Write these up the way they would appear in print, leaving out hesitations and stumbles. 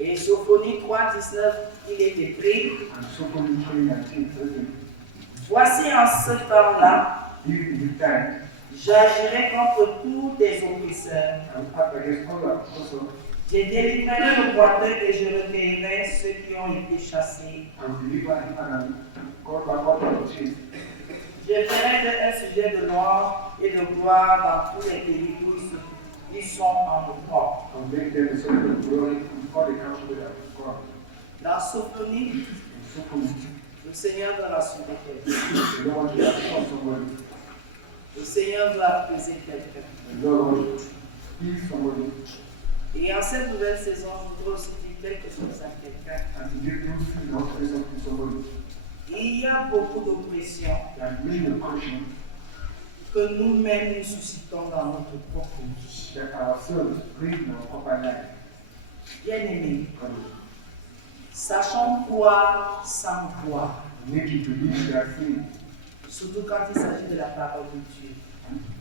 Et Sophonie 3,19, il est écrit. And Sophonie 3:19 is written, Voici en ce temps-là, "If in this time, j'agirai contre tous tes oppresseurs. I will act against all your oppressors, Je délivrerai le boiteux et je recueillerai ceux qui ont été chassés. I will deliver him and call back all your chains. Je ferai d'eux un sujet de gloire et de gloire dans tous les pays où ils sont en repos. I will make them a subject of glory in all the countries that I have gone." Dans Sophonie, In Sophonie, le Seigneur doit rassurer quelqu'un. the Lord will assure somebody, Le Seigneur doit apaiser quelqu'un. the Lord will heal somebody, Et en cette nouvelle saison, je voudrais aussi dire quelque chose à quelqu'un. and to give you food and also say something to somebody. Il y a beaucoup d'oppression There are many oppressions que nous-mêmes nous suscitons dans notre propre vie. that ourselves bring in our proper life. Bien-aimés, sachons quoi sans quoi, Make you believe their sin surtout quand il s'agit de la parole de Dieu.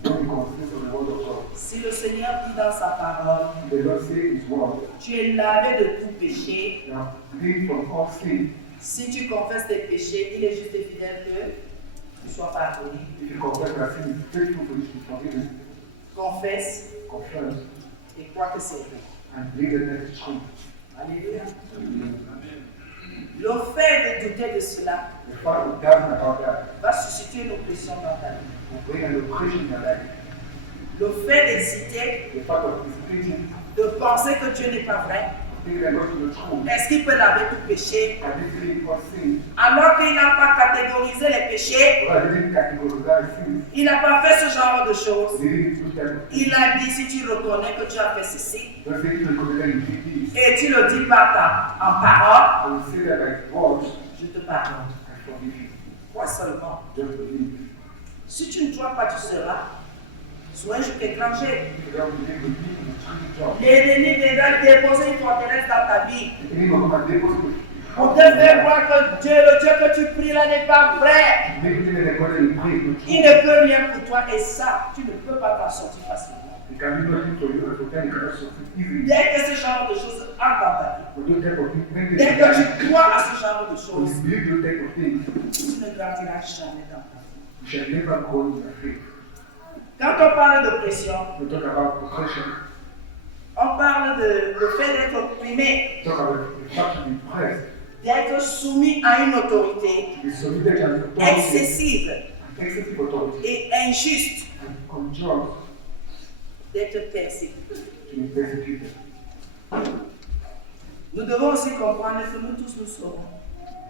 when you confess of the word of God. Si le Seigneur dit dans sa parole, The Lord say His word, tu es lavé de tout péché, you are clean from all sin. si tu confesses tes péchés, il est juste et fidèle que tu sois pardonné. If you confess your sin, He is faithful for you to forgive you. Confesse Confess et crois que c'est vrai. and believe that it is true. Alléluia. Le fait de douter de cela The fact of doubting about that va susciter une oppression dans ta vie. will bring an oppression in your life. Le fait d'hésiter, The fact of hesitating, de penser que Dieu n'est pas vrai, thinking that God is the truth, est-ce qu'il peut laver tout péché, can this really for sin? alors qu'il n'a pas catégorisé les péchés, God didn't categorize sin. il n'a pas fait ce genre de choses. He didn't do that. Il a dit, si tu reconnais que tu as fait ceci, Don't say you recognize that you did this. et tu le dis en parole, I will say that by words, je te pardonne. I forgive you. Crois seulement. Just believe. Si tu ne crois pas, tu seras sous un joug étranger. If you don't believe, you need to change job. L'ennemi viendra déposer une forteresse dans ta vie The enemy will come and deposit pour te faire croire que Dieu, le Dieu que tu pries là n'est pas vrai. Maybe think that God is great, but Il ne peut rien pour toi et ça, tu ne peux pas t'en sortir facilement. He can do nothing for you, and for them he cannot succeed easily. Dès que ce genre de choses entrent dans ta vie, For those type of things, when dès they que tu crois à ce genre de when choses, you believe those type of things, tu ne grandiras jamais dans ta vie. you shall never grow in your faith. Quand on parle d'oppression, We talk about oppression, on parle de le fait d'être opprimé, talk about the fact to be pressed, d'être soumis à une autorité to be submitted to an authority, excessive an excessive authority, et injuste, and unjust, d'être persécuté. to be persecuted. Nous devons aussi comprendre que nous tous nous serons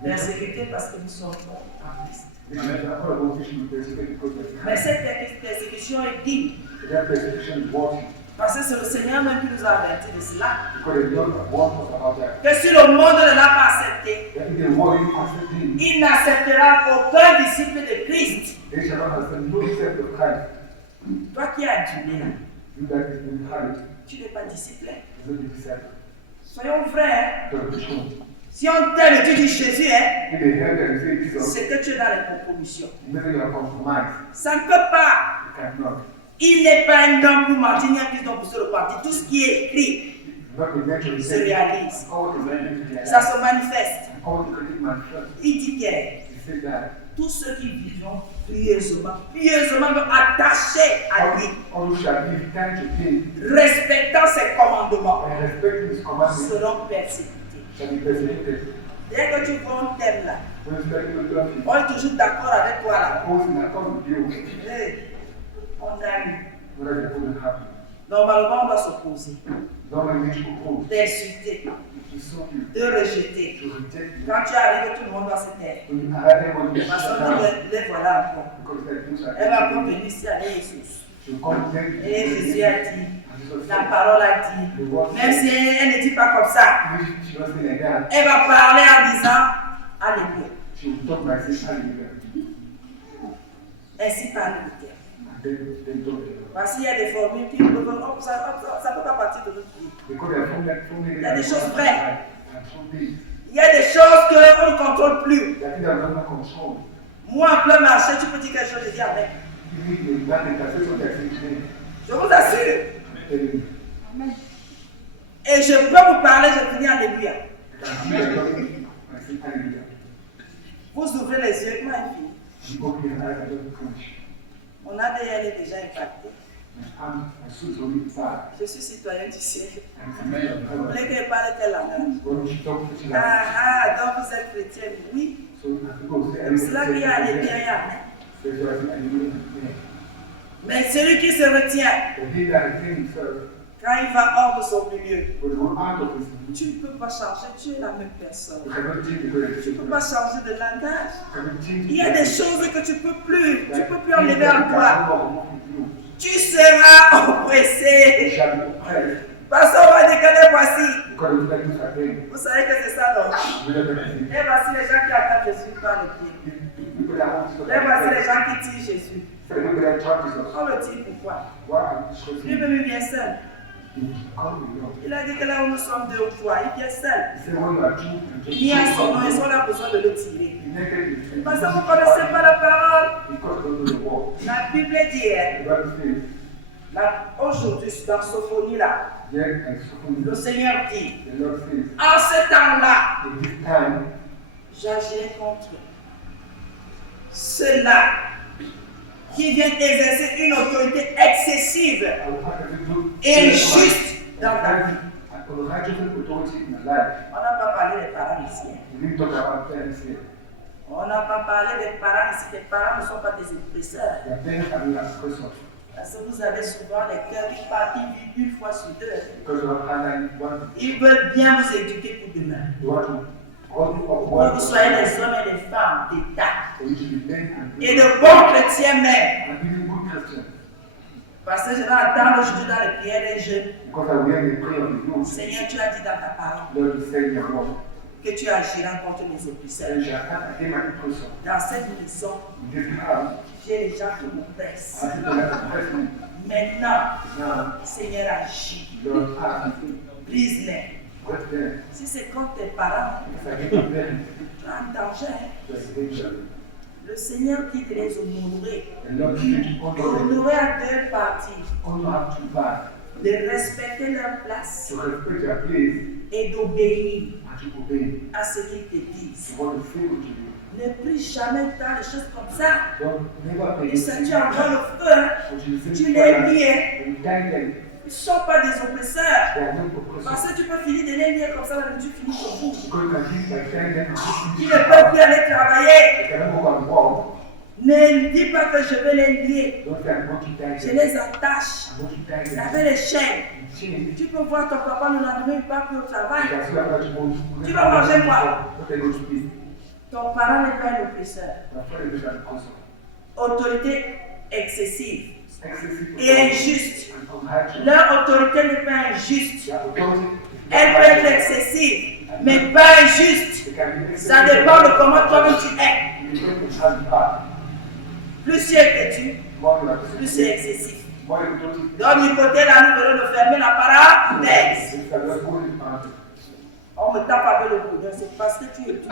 persécutés parce que nous sommes en Christ. This is not all about which you persecuted because of Mais Christ. cette persécution est digne, That persecution is worthy, parce que c'est le Seigneur même qui nous a avertis de cela. because the Lord warned us about that. Que si le monde ne l'a pas accepté, That if the world you accept him, il n'acceptera aucun disciple de Christ. they shall not accept no disciple of Christ. Toi qui as adulé là, You that is being harried, tu n'es pas disciple. is not the disciple. Soyons frères. That's the truth. Si on t'aime et tu dis Jésus, hein, If they help them say Jesus, c'est que tu es dans les compromissions. maybe you are compromised. Ça ne peut pas. You cannot. Il n'est pas un homme pour mentir, ni un Christ pour se repentir. Tout ce qui est écrit Not the nature se réalise. All the men Ça se manifeste. all the critic manifest. Il dit Pierre, He said that tous ceux qui vivront pieusement, attachés à lui, all who shall give time to him respectant ses commandements, and respecting his commandments seront persécutés. shall be persecuted. Dès que tu vois un thème là, When you start to love him, on est toujours d'accord avec toi là. those in accord with you, Hey, on t'a eu. whether they couldn't happen. Normalement, on doit s'opposer, Normally, you oppose, t'insulter, to insult you, te rejeter. to reject you. Quand tu arrives, tout le monde doit se taire. When you have everybody Parce shut que down, les voilà encore. because that things are Elle va encore venir ici à Jésus. to come thank you. Et Jésus a dit, And Jesus la said, parole a dit, même si elle ne dit pas comme ça, even if she doesn't say like that, elle va parler en disant, Alléluia. she will talk by saying hallelujah. Ainsi parle le terme. And then talk to them. Parce qu'il y a des formules qui ne peuvent pas, ça ne peut pas partir de notre vie. Because they are from Il y a des choses vraies. and some things Il y a des choses qu'on ne contrôle plus. that they are not control. Moi, en plein marché, tu peux dire quelque chose, je dis Amen. Even if that intercession that is today, Je vous assure. telling you, Et je peux vous parler, je finis alléluia. Vous ouvrez les yeux, comment il finit? Mon ADN est déjà impacté. Je suis citoyen du ciel. Vous voulez que je parle quelle langage? Donc vous êtes chrétien, oui. C'est là qu'il y a alléluia et amen. Mais celui qui se retient, quand il va hors de son milieu, tu ne peux pas changer, tu es la même personne. Tu ne peux pas changer de langage. Il y a des choses que tu ne peux plus enlever en toi. Tu seras oppressé. Parce qu'on va déconner, voici. Vous savez que c'est ça, non? Et voici les gens qui attaquent Jésus par le pied. Et voici les gens qui tirent Jésus. On le tire pourquoi? Lui-même vient seul. Il a dit que là où nous sommes deux ou trois, il vient seul. Il y a son nom et on a besoin de le tirer. Parce que vous ne connaissez pas la parole. La Bible dit, aujourd'hui, dans Sophonie là, le Seigneur dit, en ce temps-là, j'agirai contre ceux-là qui viennent exercer une autorité excessive et injuste dans ta vie. On n'a pas parlé des parents ici. On n'a pas parlé des parents ici. Les parents ne sont pas des oppresseurs. Parce que vous avez souvent les cœurs qui partent, qui vivent une fois sur deux. Ils veulent bien vous éduquer pour demain. Pour que vous soyez des hommes et des femmes d'État. Et de bons chrétiens même. Parce que je vais attendre aujourd'hui dans les prières des jeunes. Seigneur, tu as dit dans ta parole que tu agiras contre les oppresseurs. Dans cette maison, j'ai les gens qui m'oppressent. Maintenant, Seigneur, agis. Brise-les. Si c'est contre tes parents, tu es en danger. Le Seigneur dit de les honorer. Honorer à deux parties. De respecter leur place et d'obéir à ce qu'ils te disent. Ne prie jamais dans des choses comme ça. Et ça, tu envoies le feu, tu les lies. Ils ne sont pas des oppresseurs. Parce que tu peux finir de les lier comme ça, la nourriture finit chez vous. Ils ne peuvent plus aller travailler. Ne dis pas que je vais les lier. Je les attache. Avec les chaînes. Tu peux voir ton papa le lendemain, il ne part plus au travail. Tu vas manger quoi? Ton parent n'est pas un oppresseur. Autorité excessive et injuste. Leur autorité n'est pas injuste. Elle peut être excessive, mais pas injuste. Ça dépend de comment toi-même tu es. Plus tu es têtu, plus c'est excessif. Donc du côté là, nous venons de fermer la parenthèse. On me tape avec le coude, c'est parce que tu es tout.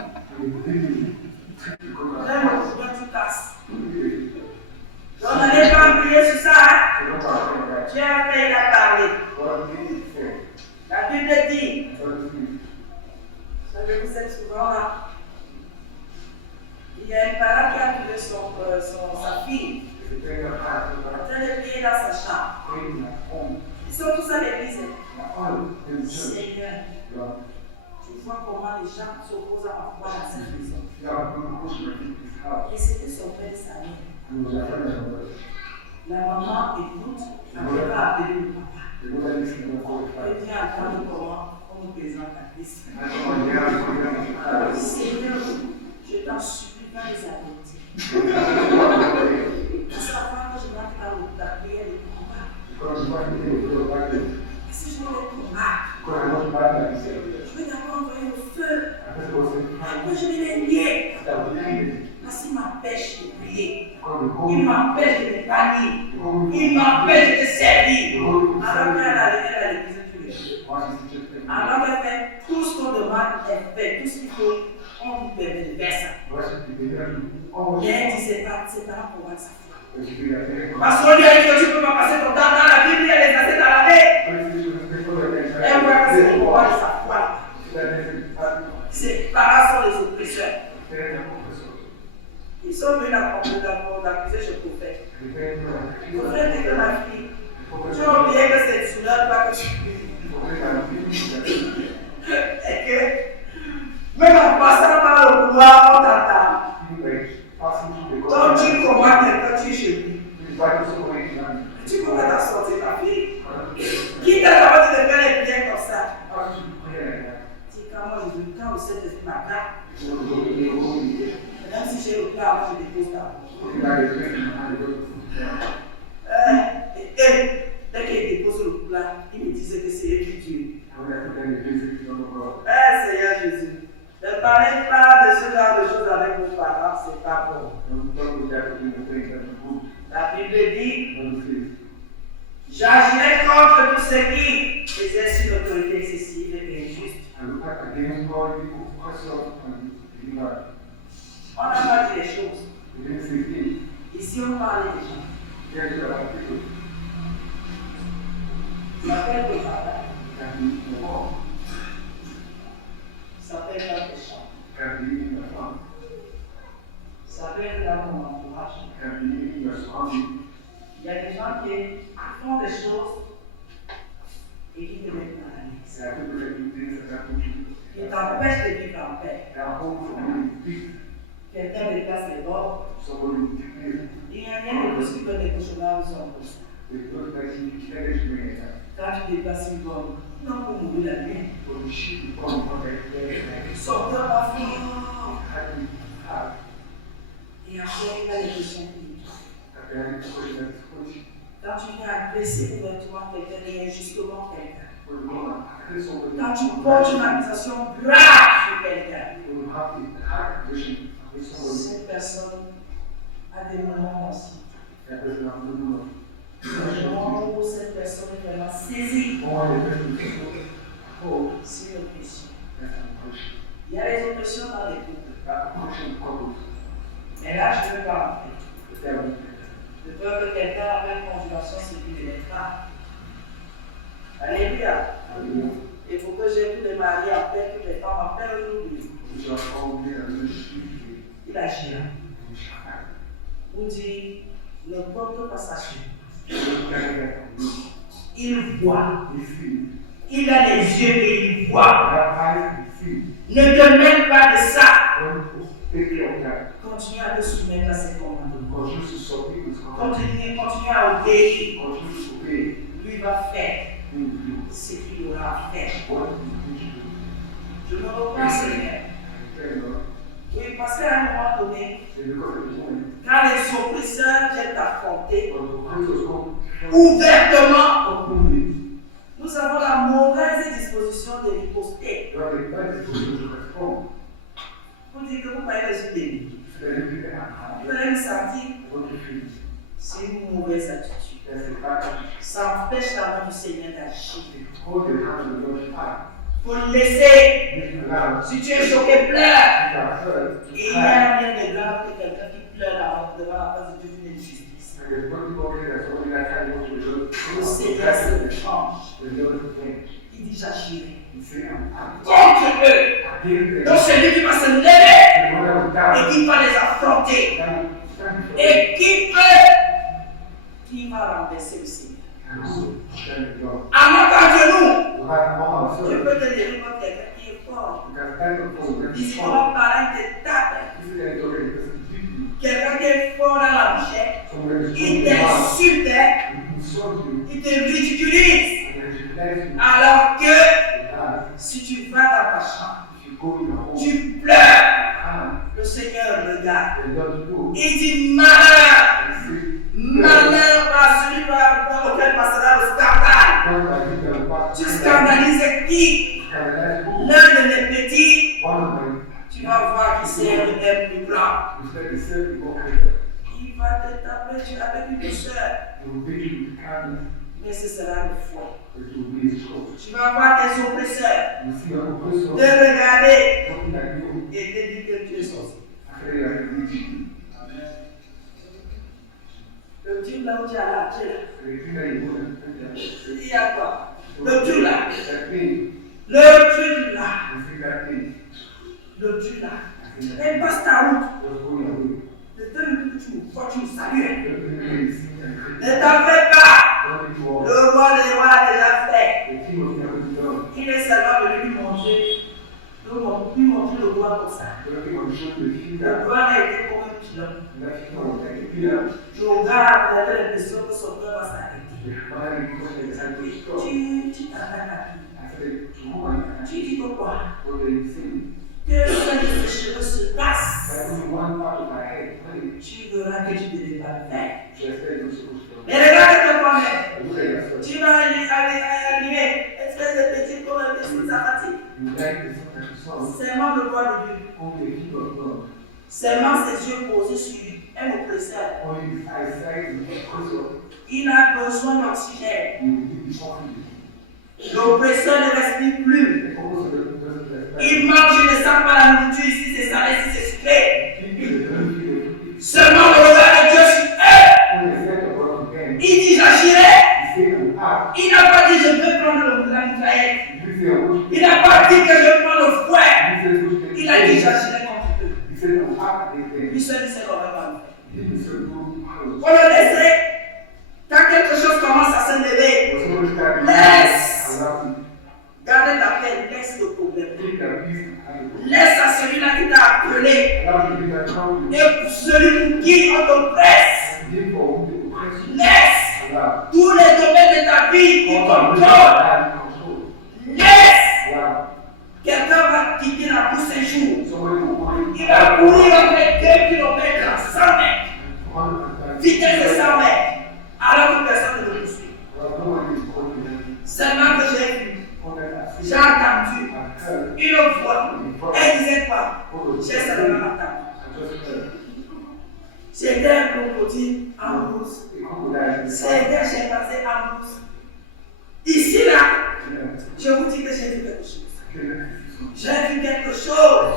Là, le coude, tu casses. Donc n'allez pas prier sur ça. Tu as fait, il a parlé. La Bible dit, vous êtes souvent là. Il y a un parent qui a trouvé sa fille. En train de prier dans sa chambre. Ils sont tous à l'église. Seigneur, tu vois comment les gens s'opposent à ma foi dans cette maison. Et c'était son père et sa mère. La maman écoute, elle ne va pas appeler le papa. Elle vient attendre comment on nous présente à Christ. Seigneur, je t'en supplie, pas les adopter. Parce qu'avant que je n'entre à la prière de combat, si je veux combattre, je vais d'abord envoyer le feu. Après, je vais les lier. Parce qu'il m'empêche de prier. Il m'empêche de me panier. Il m'empêche de te servir. Alors qu'elle allait à l'église tous les jours. Alors qu'elle fait tout ce qu'on demande, elle fait tout ce qu'il faut. On vous permet de faire ça. Mais elle dit c'est pas pour moi ça. Parce qu'on lui a dit que tu ne peux pas passer ton temps dans la Bible, elle est passée dans la paix. Elle va passer Il faudrait dire que ma fille, tu as oublié que cette souleur, pas que tu et que, même en passant par le couloir, on t'attend. Donc tu commandes quelqu'un, tu es chez lui. Tu commences à sortir ta fille. Qui t'a demandé de faire les prières comme ça? Dis, quand le Saint-Esprit m'attrape, même si j'ai le plat, je dépose ta dès qu'il dépose le plat, il me disait que c'est lui qui tue. Seigneur Jésus, ne parlez pas de ce genre de choses avec vos parents, c'est pas bon. La Bible dit, j'agirai contre tous ceux qui exercent une autorité excessive et injuste. On n'a pas dit les choses. Ici, on parle des gens. Ça fait le travail. Ça fait faire des champs. Ça fait dans mon entourage. Il y a des gens qui font des choses et qui te mettent mal à l'aise. Qui t'empêchent de vivre en paix. Quelqu'un déplace les bords. Il n'y a rien de plus que des cauchemars où sont comme ça. Quand tu déplaces une borne, non pour mourir la nuit. Sortez pas fort. Et après, il y a les questions politiques. Quand tu viens agresser ouvertement quelqu'un et injustement quelqu'un. Quand tu portes une accusation grave sur quelqu'un. Cette personne a des moments aussi. Des moments où cette personne est vraiment saisie. C'est l'oppression. Il y a les oppressions dans les couples. Mais là, je ne veux pas entrer. De peur que quelqu'un avec conjuration ce qui ne l'est pas. Alléluia. Il faut que j'ai tous les maris en paix, toutes les femmes en paix aujourd'hui. Il agit là. Vous dit, ne porte pas sa chute. Il voit. Il a les yeux et il voit. Ne te mêle pas de ça. Continue à te soumettre à ses commandements. Continue à obéir. Lui va faire ce qu'il aura à faire. Je me reprends, Seigneur. Oui, parce qu'à un moment donné, quand les oppresseurs viennent t'affronter, ouvertement, nous avons la mauvaise disposition de riposter. Vous dites que vous voyez les idées. Vous allez me sentir. C'est une mauvaise attitude. Ça empêche la main du Seigneur d'agir. Il faut le laisser. Si tu es choqué, pleure. Et il y a rien de grave que quelqu'un qui pleure devant la face de Dieu d'une injustice. Le Seigneur se change. Il dit j'agirai contre eux. Donc c'est lui qui va se lever et qui va les affronter. Et qui va renverser le Seigneur. À notre genou, je peux te dire comme quelqu'un qui est fort. Visiblement, parent te tape. Quelqu'un qui est fort dans la bouche, il t'insulte, il te ridiculise. Alors que si tu vas dans ta chambre, tu pleures, le Seigneur regarde. Il dit malheur, malheur à celui dans lequel passera le scandale. Tu scandalises qui? L'un de mes petits, tu vas voir qui c'est un plus grand. Il va te taper avec une douceur. Mais ce sera le foie. Tu vas voir tes oppresseurs te regarder et te dire que tu es sorcier. Le Dieu là où tu as là, tu es là. Il y a quoi? Le Dieu là. Le Dieu là. Le Dieu là. Elle passe ta route. Le temps que tu me vois, tu me salues. Elle Lui montrer le doigt comme ça. Le doigt a été comme un pilon. Je regarde, j'avais l'impression que son cœur va s'arrêter. Tu t'attaques à qui? Tu dis quoi? Que ses cheveux se passent. Tu verras que tu ne devais pas le faire. Mais regarde toi-même. Tu vas allumer, espèce de petit comme un petit sympathique. Seulement le doigt de Dieu. Seulement ses yeux posés sur lui. Un oppresseur. Il a besoin d'oxygène. L'oppresseur ne respire plus. Il mange, il ne sent pas la nourriture ici, c'est salé, ici c'est sucré. Seulement le regard de Dieu sur eux. Il dit j'agirai. Il n'a pas dit je veux prendre la mitraillette. Il n'a pas dit que je veux prendre le fouet. Il a dit j'agirai contre eux. Lui seul sait qu'on va pas le faire. On le laisserait. Quand quelque chose commence à se lever, laisse. Gardez ta peine, laisse le problème. Laisse à celui-là qui t'a appelé. Et pour celui pour qui on t'oppresse. Laisse tous les domaines de ta vie qui contrôlent. Laisse. Quelqu'un va quitter la bourse un jour. Il va courir avec 2 km à 100 mètres. Vitesse de 100 mètres. Alors que personne ne le poursuit. Seulement que j'ai vu. J'ai entendu une voix. Elle disait quoi? J'ai seulement entendu. C'était un crocodile en rousse. C'était un chimpanzé en rousse. Ici, là, je vous dis que j'ai vu quelque chose. J'ai vu quelque chose.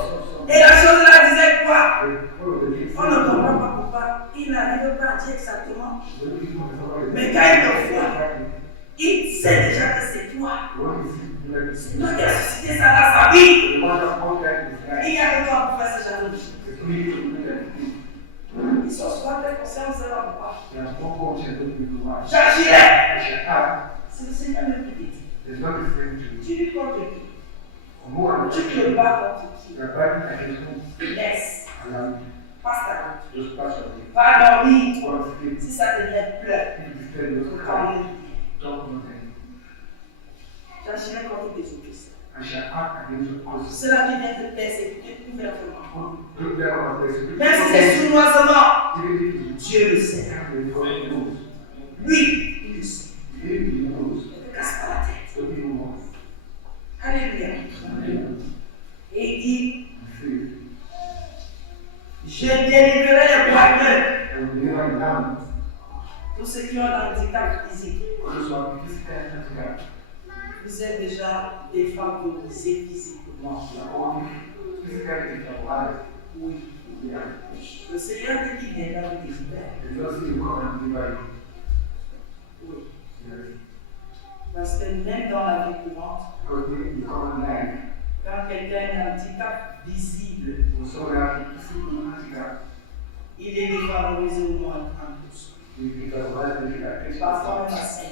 Et la chose là disait quoi? On ne comprend pas pourquoi. Il n'arrive pas à dire exactement. Mais quand il le voit, il sait déjà que c'est toi. C'est toi qui as suscité ça dans sa vie. Il y a que toi pour faire ce genre de choses. Ils sont souvent très conscients, c'est leur pourquoi. J'agirai. C'est le Seigneur même qui dit. Tu lui comptes qui? Tu te bats contre qui? Laisse. Passe ta route. Va dormir. Si ça te lève, pleure. J'agirai contre tes oppresseurs. Cela qui vient te persécuter ouvertement. Même si c'est sournoisement, Dieu le sait. Lui, il le sait. Ne te casse pas la tête. Alléluia. Et il dit, je délivrerai les boiteux. Tous ceux qui ont un handicap physique. Vous êtes déjà des femmes brisées physiquement. Oui. Le Seigneur dit qu'il viendra vous délivrer. Oui. Parce que même dans la vie courante, quand quelqu'un a un handicap visible, il est défavorisé au moins en plus. Parfois même à 50.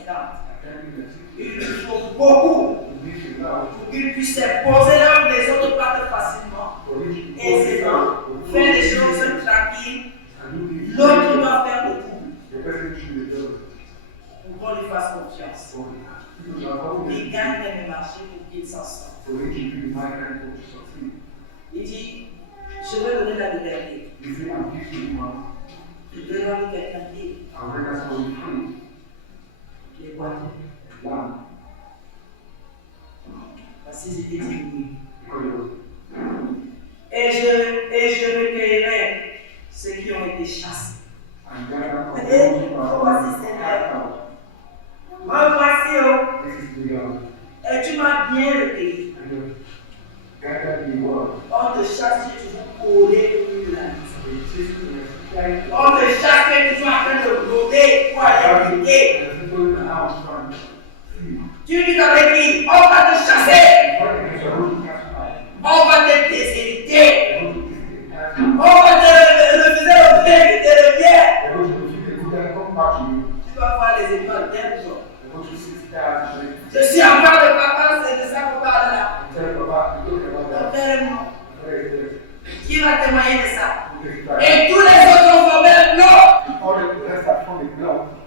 Il lui faut beaucoup pour qu'il puisse s'imposer là où les autres partent facilement, aisément, faire des choses tranquilles. L'autre doit faire le tout pour qu'on lui fasse confiance. Il gagne même le marché pour qu'il s'en sorte. Il dit, je vais donner la liberté. Je vais donner quelqu'un qui les boiteux. Parce qu'ils étaient diminués. Et je recueillerai ceux qui ont été chassés. Et voici Seigneur. Me voici, oh. Et tu m'as bien recueilli. On te chasse, tu es toujours collé au milieu de la vie. On te chasse, tu es toujours en train de broder pour aller appliquer. Tu dis avec qui? On va te chasser. On va te déshériter. On va te refuser le bien qui te revient. Tu vas voir les étoiles bien toujours. Je suis encore de papa, c'est de ça qu'on parle là. Ton père vas témoigner de ça. Et tous les autres ont formé un bloc.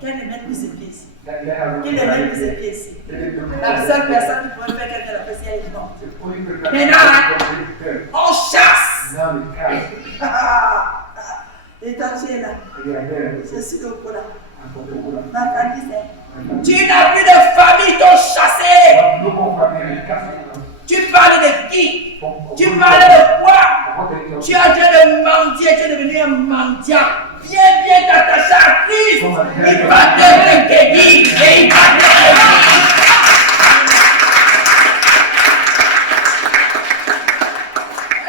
Quel est le maître de ses pieds ici? Quel est le maître de ses pieds ici? La seule personne qui pourrait faire quelque chose, la personne est morte. Maintenant, on chasse. Et toi, tu es là. Je suis au cola. Ma famille, c'est. Tu n'as plus de famille, t'ont chassé. Tu parlais de qui? Tu parlais de quoi? Tu as dû de mendier, tu es devenu un mendiant. Viens t'attacher à Christ. Il va te guérir et il va te guérir.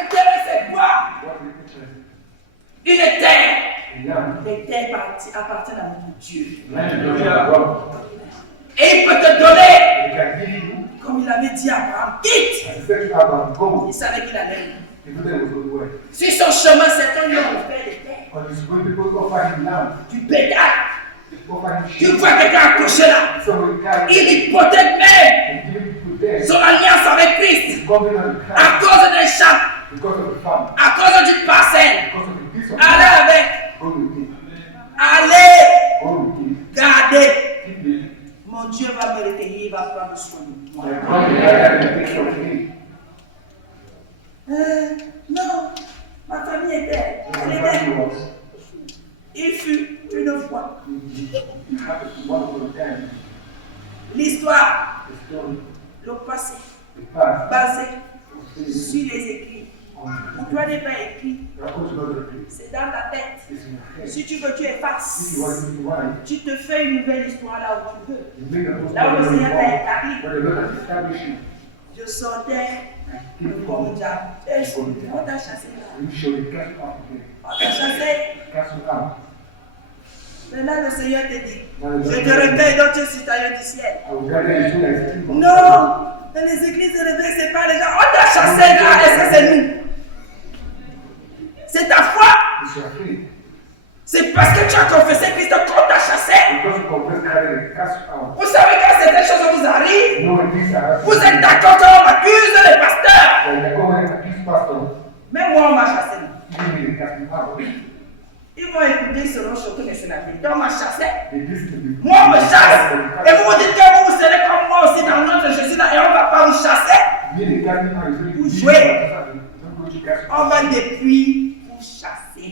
Intérêt, c'est quoi? Une terre. Les terres appartiennent à notre Dieu. Et il peut te donner. Comme il avait dit à Abraham, quitte. Il savait qu'il allait. Sur son chemin, certains lui ont offert des terres. Du bétail. Tu vois quelqu'un accroché là. Il hypothèque même son alliance avec Christ. À cause des champs. À cause d'une parcelle. Allez avec. Allez. Gardez. Mon Dieu va me recueillir, il va prendre soin de moi. Non, ma famille était. Elle était. Il fut une fois. L'histoire, le passé, basé sur les écrits. Pour toi, n'est pas écrit. C'est dans ta tête. Si tu veux, tu effaces. Tu te fais une nouvelle histoire là où tu veux. Là où le Seigneur t'a établi. Je sortais comme diable. On t'a chassé là. On t'a chassé. Maintenant, le Seigneur te dit, je te recueille, donc tu es citoyen du ciel. Non, dans les églises élevées, ce n'est pas les gens. On t'a chassé là, est-ce que c'est nous? C'est ta foi. C'est parce que tu as confessé Christ qu'on t'a chassé. Vous savez quand certaines choses vous arrivent, vous êtes d'accord quand on accuse les pasteurs. Mais moi, on m'a chassé. Ils vont écouter selon chacun de la vérité. On m'a chassé. Moi, on me chasse. Et vous vous dites que vous serez comme moi aussi dans notre Jésus là et on ne va pas vous chasser. Vous jouez. On va depuis vous chasser.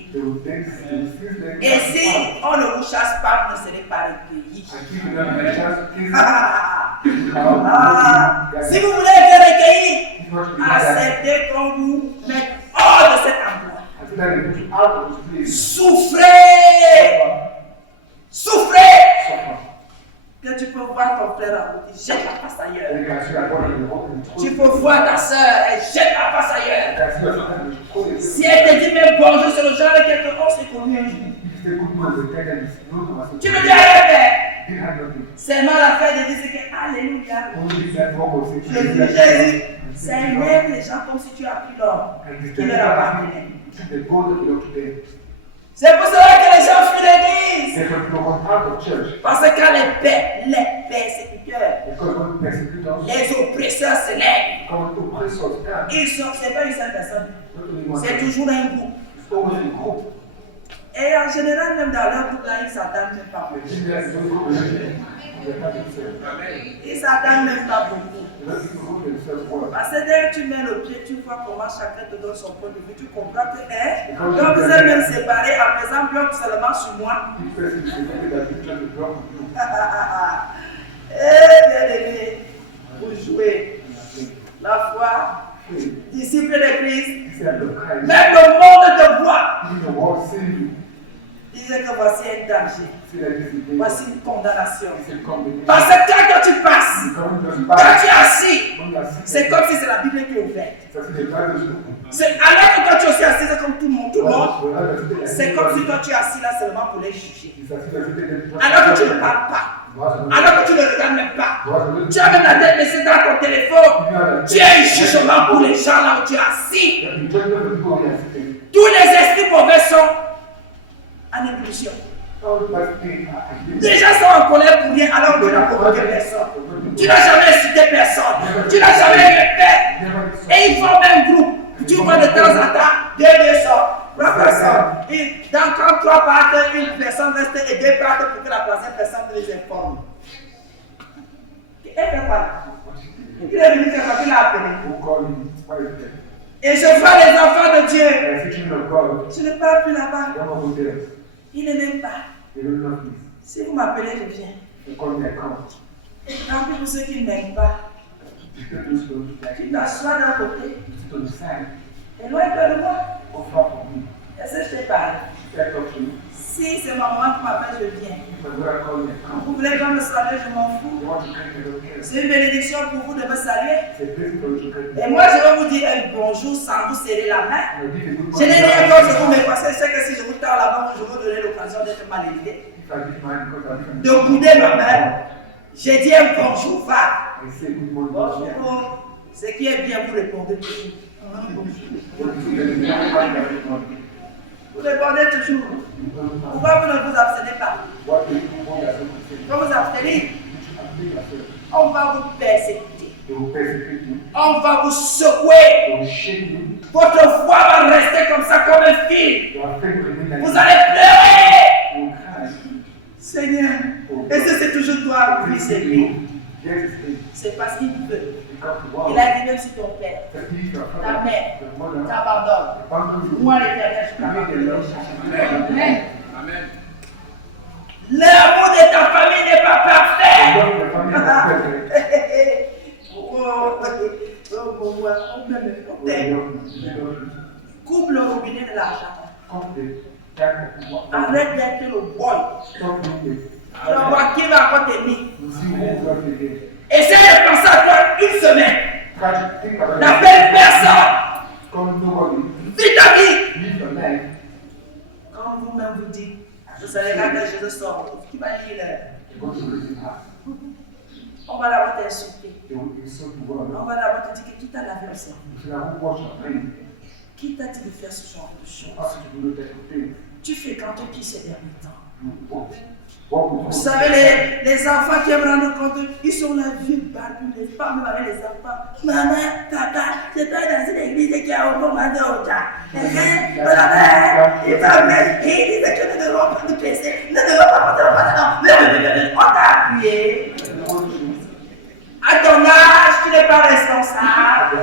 Et si on ne vous chasse pas, vous ne serez pas recueillis. Si vous voulez être recueillis, acceptez qu'on vous mette hors de cet endroit. Souffrez. Souffrez. Que tu peux voir ton frère en route, jette la face ailleurs. Tu peux voir ta soeur, elle jette la face ailleurs. Si elle te dit même bonjour, c'est le genre de quelqu'un, on s'est connu un jour. Tu ne dis rien faire. C'est mal à faire de dire que Alléluia. Jésus, c'est même les gens comme si tu as pris l'or qui leur appartenait. C'est pour cela que les gens fuient l'église. Parce que quand les persécuteurs, les oppresseurs se lèvent, ils sont, c'est pas une seule personne, c'est toujours un groupe. Et en général, même dans leur groupe, ils ne s'attendent même pas beaucoup. Ils ne s'attendent même pas beaucoup. Parce que dès que tu mets le pied, tu vois comment chacun te donne son point de vue. Tu comprends que, quand vous êtes même séparés, en faisant bloc seulement sur moi. Eh bien aimé, vous jouez la foi, disciple de Christ, même le monde te voit. Disait que voici un danger, voici une condamnation. Parce que quand tu passes, quand tu es assis, c'est comme si c'est la Bible qui est ouverte. Alors que quand tu es aussi assis, c'est comme tout le monde, c'est comme si quand tu es assis là seulement pour les juger. Alors que tu ne parles pas, alors que tu ne regardes même pas, tu as même la tête baissée dans ton téléphone, tu as un jugement pour les gens là où tu es assis. Tous les esprits mauvais sont en ébullition. Les gens sont en colère pour rien alors que tu n'as provoqué personne. Tu n'as jamais incité personne. Tu n'as jamais fait. Et ils forment un groupe. Tu vois de temps en temps, deux sortent. trois partent, une personne reste et deux partent pour que la troisième personne les informe. Elle fait quoi là? Il est venu faire quoi? Il l'a appelé. Et je vois les enfants de Dieu. Je ne parle plus là-bas. Il ne m'aime pas. Si vous m'appelez, je viens. Tant pis pour ceux qui ne m'aiment pas. Tu t'assois d'un côté. Et loin de moi. Est-ce que je te parle? Si c'est ma maman qui m'appelle, je viens. Vous voulez pas me saluer, je m'en fous. C'est une bénédiction pour vous de me saluer. Et moi, je vais vous dire un bonjour sans vous serrer la main. Je n'ai rien contre vous, mais parce que je sais que si je vous tends la main, je vous donner l'occasion d'être mal élevé. De bouder ma main. J'ai dit un bonjour vague. Bonjour. Ce qui est bien, vous répondez toujours. Vous répondez toujours. Pourquoi vous ne vous abstenez pas? Quand vous abstenez, on va vous persécuter. On va vous secouer. Votre foi va rester comme ça, comme un fil. Vous allez pleurer. Seigneur, est-ce que c'est toujours toi, oui, c'est lui? C'est parce qu'il veut. Il a dit même si ton père, ta mère, t'abandonne, moi l'Éternel, je t'abandonne. Amen. L'amour de ta famille n'est pas parfait. Coupe le robinet de l'argent. Arrête d'être le boy. Le boy qui va encore t'aimer. Essaye de penser à toi une semaine. N'appelle personne. Vis ta vie. Quand vous-même vous dites, vous savez quand Jésus sort, qui va lire on va d'abord t'insulter. On va d'abord te dire que qui t'a lavé le cerveau. Qui t'a dit de faire ce genre de choses? Tu fréquentes qui ces derniers temps? Vous savez, les enfants qui aiment rendre compte, ils sont la vieux barbe, les femmes avec les enfants. Maman, papa, je dois dans une église qui a recommandé au gars. Il disait que nous ne devons pas nous blesser, nous ne devons pas porter le pantalon. On t'a appuyé. À ton âge, tu n'es pas responsable.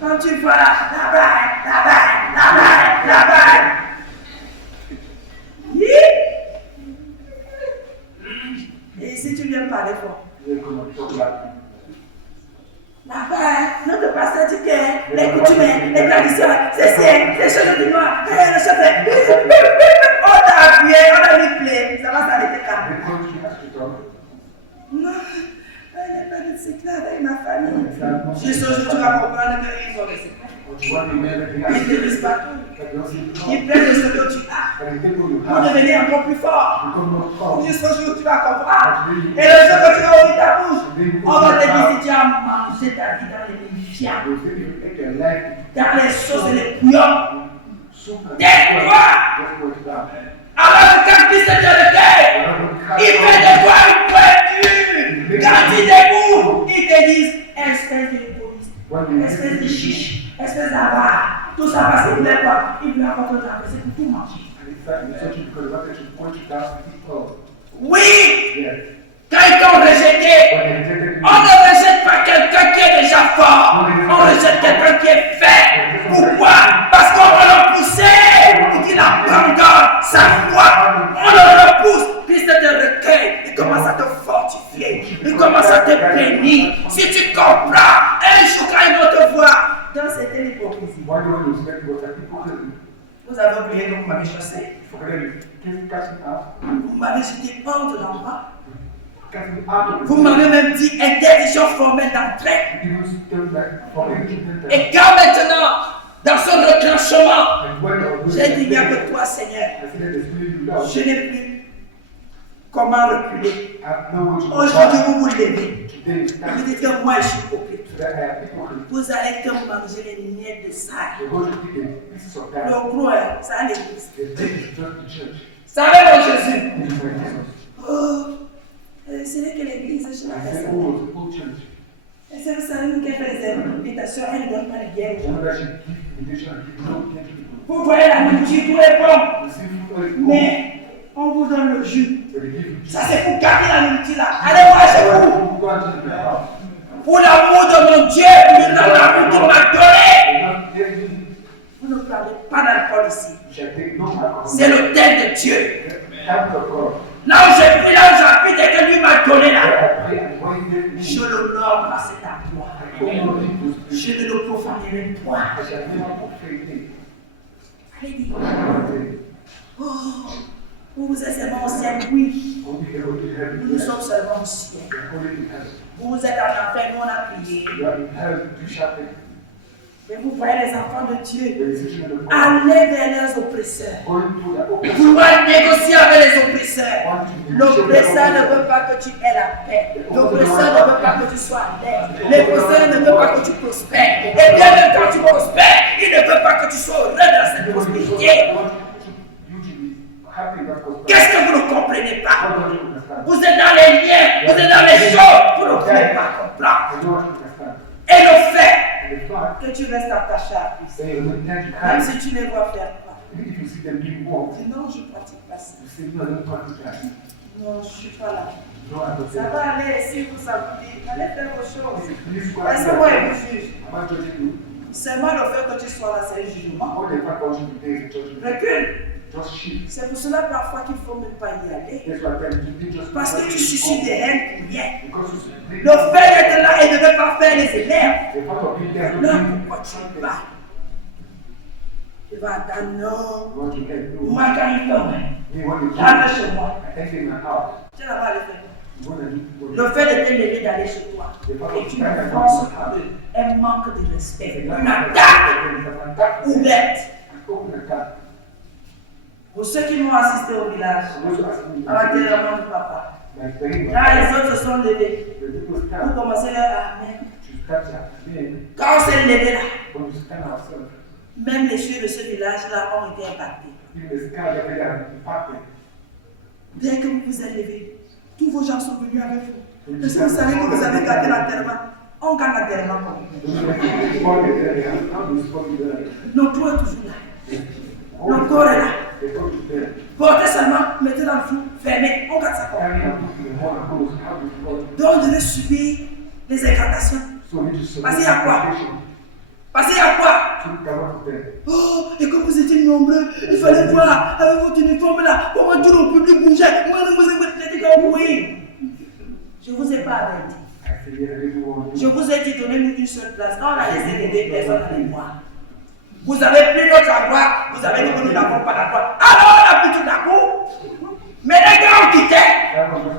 Quand tu vois la bague. Et si tu viens parler fort, là-bas, notre pasteur dit que les coutumes, les traditions, c'est choses de noir, on t'a appuyé, on a mis play, ça va s'arrêter là. Non, elle n'est pas de secret avec ma famille. Juste aujourd'hui, tu vas comprendre qu'ils ont des secrets. Ils ne te disent pas tout. Ils prennent de ce que tu as pour devenir encore plus fort. Juste aujourd'hui, tu vas comprendre. Et le jour que tu vas ouvrir ta bouche, on va te dire si tu as mangé ta vie dans les méfiants, dans les choses et les bouillons. Tais-toi! Alors que quand Christ te recueille, il fait de toi une pointure. Quand il t'écoute, ils te disent espèce d'égoïste, espèce de chiche, espèce d'avare. Tout ça parce qu'il ne voulait pas. Il voulait apporter de la c'est pour tout manger. Oui! Quand ils t'ont rejeté, on ne rejette pas quelqu'un qui est déjà fort. On rejette quelqu'un qui est faible. Pourquoi? Parce qu'on va le pousser pour qu'il abandonne sa foi. On le repousse. Christ te recueille. Il commence à te fortifier. Il commence à te bénir. Si tu comprends, un jour quand il va te voir, dans cette hypocrisie. Vous avez oublié que vous m'avez chassé. Vous m'avez jeté hors de l'endroit. Vous m'avez même dit interdiction formelle d'entrée. Et quand maintenant, dans son retranchement, j'ai dit, il n'y a que toi, Seigneur. Je n'ai plus comment reculer. Aujourd'hui, vous vous levez. Vous dites que moi, je suis hypocrite. Vous allez que manger les miettes de sable. Le gros, ça a l'église. Ça va, mon Jésus. Oh. Ce n'est que l'église, je m'appelle ça. Est-ce que vous savez, nous qui faisons les invitations, elle ne donne pas les biens aux gens. Vous voyez la nourriture, tout est bon. Mais on vous donne le jus. Ça c'est pour garder la nourriture là. Allez voir chez vous. Pour l'amour de mon Dieu, pour l'amour qu'il m'a donné. Vous ne parlez pas d'alcool ici. C'est le thème de Dieu. Là où j'ai pris, là où j'habite et que lui m'a donné là. Je l'honore par cet acte. Je ne le profanerai point. Allez dire. Oh, vous êtes seulement au ciel, oui. Nous sommes seulement au ciel. Vous êtes en enfer, nous on a prié. Mais vous voyez les enfants de Dieu aller vers leurs oppresseurs. Vouloir négocier avec les oppresseurs. L'oppresseur ne veut pas que tu aies la paix. L'oppresseur ne veut pas que tu sois à l'aise. L'oppresseur ne veut pas que tu prospères. Et bien même quand tu prospères, il ne veut pas que tu sois heureux dans cette prospérité. Qu'est-ce que vous ne comprenez pas? Vous êtes dans les liens, vous êtes dans les choses, vous ne pouvez pas comprendre. Et le fait que tu restes attaché à Christ, même si tu les vois faire quoi. Dis non, je ne pratique pas ça. Non, je ne suis pas là. Ça va aller si vous savez. Allez faire vos choses. Laissez-moi et vous juge. Seulement le fait que tu sois là, c'est un jugement. Recule. C'est pour cela parfois qu'il ne faut même pas y aller. Parce que tu suscites des haines pour rien. Le fait d'être là et de ne pas faire les élèves. Non, pourquoi tu vas? Tu vas attendre, non. Moi, quand il tombe, j'arrive chez moi. Tu vas aller faire. Le fait de te lever d'aller chez toi et tu me forces un manque de respect, une attaque ouverte. Pour ceux qui m'ont assisté au village, à l'enterrement de papa, quand les autres se sont levés, vous commencez leur Amen. Quand on s'est levé là, même les cieux de ce village-là ont été impactés. Dès que vous vous êtes levés, tous vos gens sont venus avec vous. Est-ce que vous savez que vous avez gardé l'enterrement? On garde l'enterrement comme vous. Notre tour est toujours là. Le corps est là. Portez seulement, mettez dans le flou, fermez, on garde ça comme donc vous devez subir les incantations. Parce qu'il y a quoi? Parce qu'il y a quoi? Oh, et comme vous étiez nombreux, il fallait voir avec votre uniforme là, comment tout le public bougeait. J'ai dit comme oui. Je ne vous ai pas averti. Je vous ai dit donnez-nous une seule place. Quand on a laissé les deux personnes aller voir. Vous avez pris notre endroit, vous avez dit que nous n'avons pas d'endroit. Alors on a pris tout d'un coup. Mais les gars on quittait.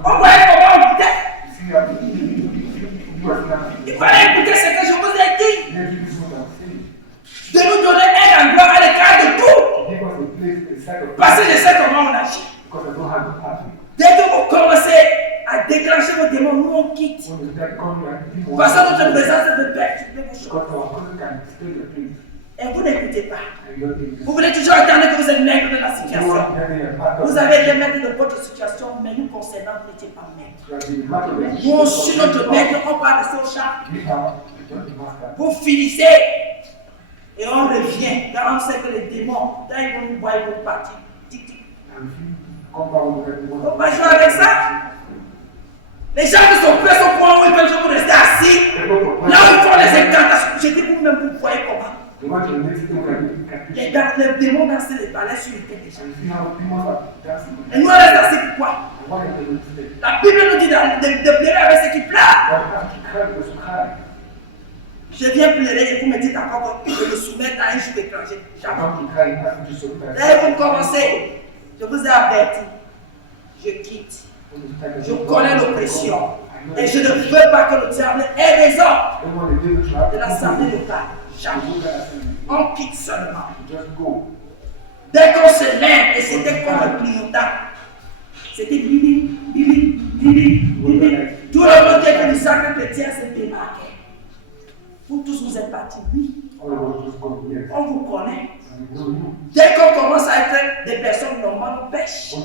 On voyait comment on quittait. Il fallait écouter ce que je vous ai dit. De nous donner un endroit à l'écart de tout. Parce que je sais comment on agit. Dès que vous commencez à déclencher vos démons, nous on quitte. Parce que notre présence est de perturber vos choses. Et vous n'écoutez pas. Vous voulez toujours attendre que vous êtes maître de la situation. Vous avez été maître de votre situation, mais nous concernant, vous n'étiez pas maître. Nous, on suit notre maître, on parle de son chat. Vous finissez et on revient. Car on sait que les démons, quand ils vont nous voir, ils vont partir. Tic, tic. On va jouer avec ça. Les gens qui sont prêts au point où ils peuvent rester assis. Là où ils font les incantations. Je dis vous-même, vous voyez comment. Les démons dansaient les balais sur les têtes des gens. Et nous on reste assis pourquoi? La Bible nous dit de pleurer avec ce qui pleure. Je viens pleurer et vous me dites encore que je me soumette à un joug étranger. Jamais. Là vous commencez. Je vous ai averti. Je quitte. Je connais l'oppression. Et je ne veux pas que le diable ait raison de l'assemblée locale. Jamais. On quitte seulement. Dès qu'on se lève, et c'était comme un clignotant, c'était bibi, bibi, bibi, bibi. Tout le monde qui était du sacre chrétien se démarquait. Vous tous vous êtes partis, oui. On vous connaît. Dès qu'on commence à être des personnes normales, on pêche.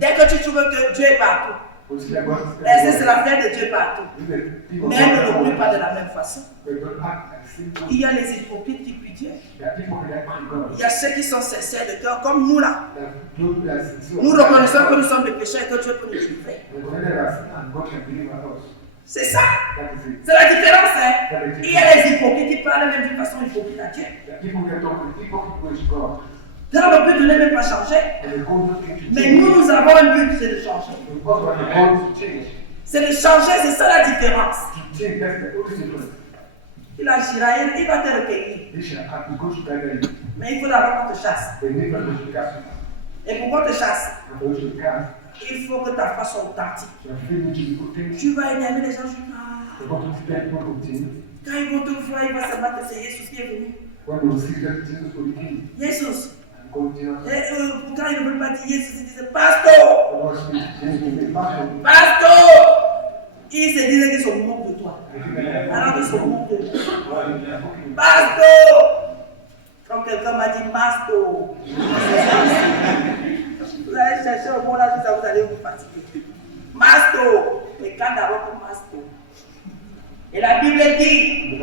Dès que tu trouves que Dieu est partout, C'est l'affaire de Dieu partout. Mais elle ne le prie pas de la même façon. Il y a les hypocrites qui prient Dieu. Il y a ceux qui sont sincères de cœur, comme nous là. Nous reconnaissons que nous sommes des pécheurs et que Dieu peut nous délivrer. C'est ça. C'est la différence. Hein? Il y a les hypocrites qui parlent même d'une façon hypocrite à Dieu. Dans le but de ne même pas changer. Mais nous avons un but, c'est de changer. C'est de changer, c'est ça la différence. Il agira, il va te recueillir. Mais il faut d'abord qu'on te chasse. Et pour qu'on te chasse, il faut que ta foi soit authentique. Tu vas énerver les gens, quand ils vont te voir, ils vont se battre, c'est Jésus qui est venu. Jésus. Pourtant, ils ne veulent pas dire Jésus, ils disent Pasteur. Pasteur. Ils se disaient qu'ils sont moqués de toi. Alors qu'ils sont moqués de toi. Pasteur. Quand quelqu'un m'a dit Masto. Vous allez chercher au mot là, vous allez vous fatiguer. Masto. Mais quand d'abord pour Masto. Et la Bible dit,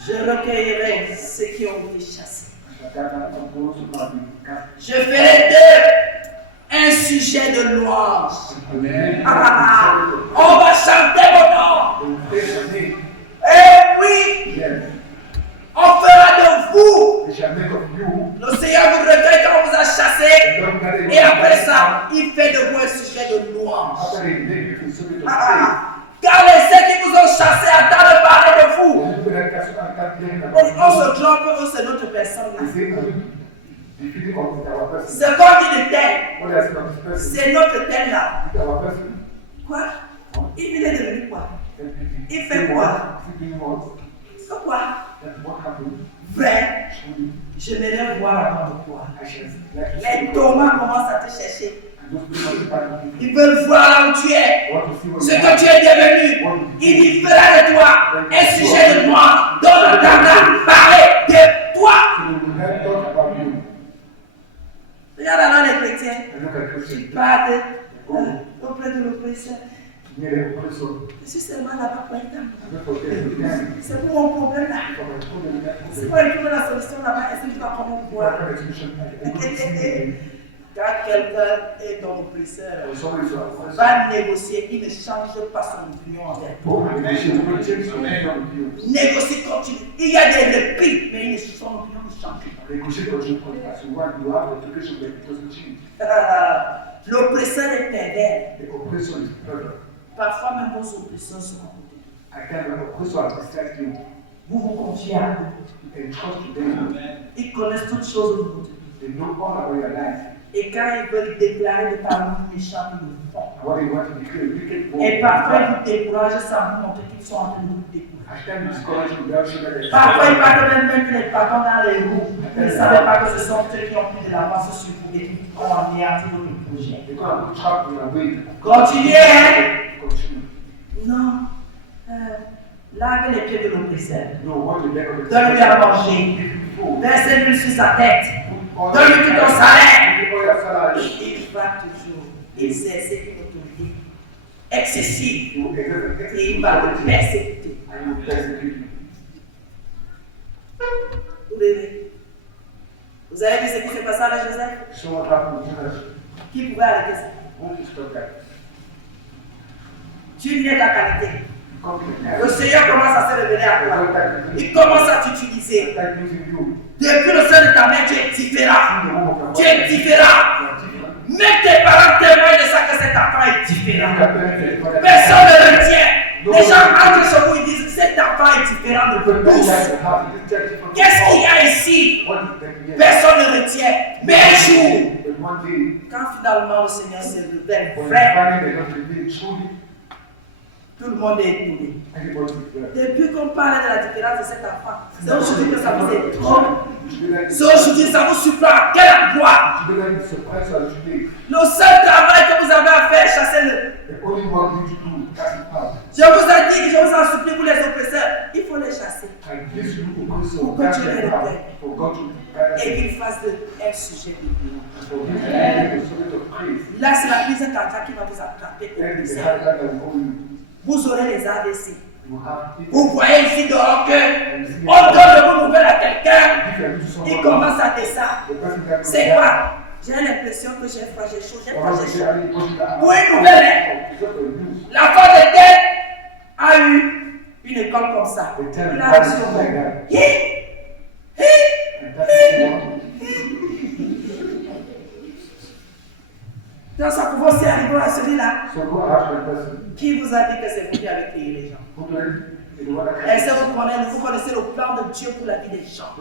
je recueillerai ceux qui ont été chassés. Je ferai d'eux un sujet de louange. On va chanter mon nom. Et oui, on fera de vous. Le Seigneur vous recueille quand on vous a chassé. Et après ça, il fait de vous un sujet de louange. Car ceux qui vous ont chassé attendent de parler de vous. On se trompe, c'est notre personne là. C'est comme dit de terre. C'est notre terre là. Quoi? Il est devenu quoi? Il fait quoi? Quoi? Vrai. J'aimerais voir avant de toi. Les tourments commencent à te chercher. Ils veulent voir là où tu es, ce que tu es devenu. Il y fera de toi un sujet de moi dont on entendra parler de toi. Regarde alors les chrétiens. Ils parlent auprès de l'oppresseur. Je suis seulement là-bas pour être. C'est pour mon problème là. C'est pour trouver la solution là-bas. Est-ce que tu vas comment voir? Quand quelqu'un est dans l'oppresseur, va négocier, il ne change pas son opinion envers toi. Négocier, continue. Il y a des répits, mais son opinion ne change pas. L'oppresseur est pervers. Parfois même vos oppresseurs sont à côté. Vous vous confiez à eux. Ils connaissent toutes choses de votre vie. Et quand ils veulent déclarer des paroles méchantes, ils le font. Et parfois ils vous découragent sans vous montrer qu'ils sont en train de vous décourager. Parfois ils parlent même que les patrons dans les roues ne savaient pas que ce sont eux qui ont pris de l'avance sur vous et qui ont anéanti votre projet. Continuez! Non. Lavez les pieds de l'oppresseur. Donne-lui à manger. Versez l'huile sur sa tête. Donne-lui tout ton salaire. Il va toujours exercer une autorité excessive. Et il va le persécuter. Vous avez vu ce qui s'est passé avec Joseph? Qui pouvait arrêter ça? Tu niais ta qualité. Le Seigneur commence à se révéler à toi. Il commence à t'utiliser. Depuis le sein de ta mère, tu es différent. Tu es différent. Même tes parents témoignent de ça que cet enfant est différent. Personne ne le retient. Les gens entrent chez vous et disent cet enfant est différent de tous. Qu'est-ce qu'il y a ici? Personne ne retient. Mais un jour, quand finalement le Seigneur se révèle vrai, tout le monde est étonné. Depuis qu'on parlait de la différence de cet enfant, c'est aujourd'hui que ça vous est trop. Ce aujourd'hui, ça vous surprend à quel endroit? Le seul travail que vous avez à faire, chassez-le. Je vous ai dit, je vous en supplie, vous les oppresseurs, il faut les chasser. Pour que Dieu les repère. Et qu'il fasse un sujet de gloire. Là, c'est la crise cardiaque qui va vous attraper. Vous aurez les AVC. Vous voyez ici dehors que on donne de vos nouvelles à quelqu'un, il commence à descendre. C'est quoi? J'ai l'impression que j'ai chaud. Pour une nouvelle, la femme de tête a eu une école comme ça. Il a reçu au monde. Donc ça pouvait aussi arriver à celui-là. Qui vous a dit que c'est vous qui avez créé les gens? Est-ce que vous connaissez le plan de Dieu pour la vie des gens?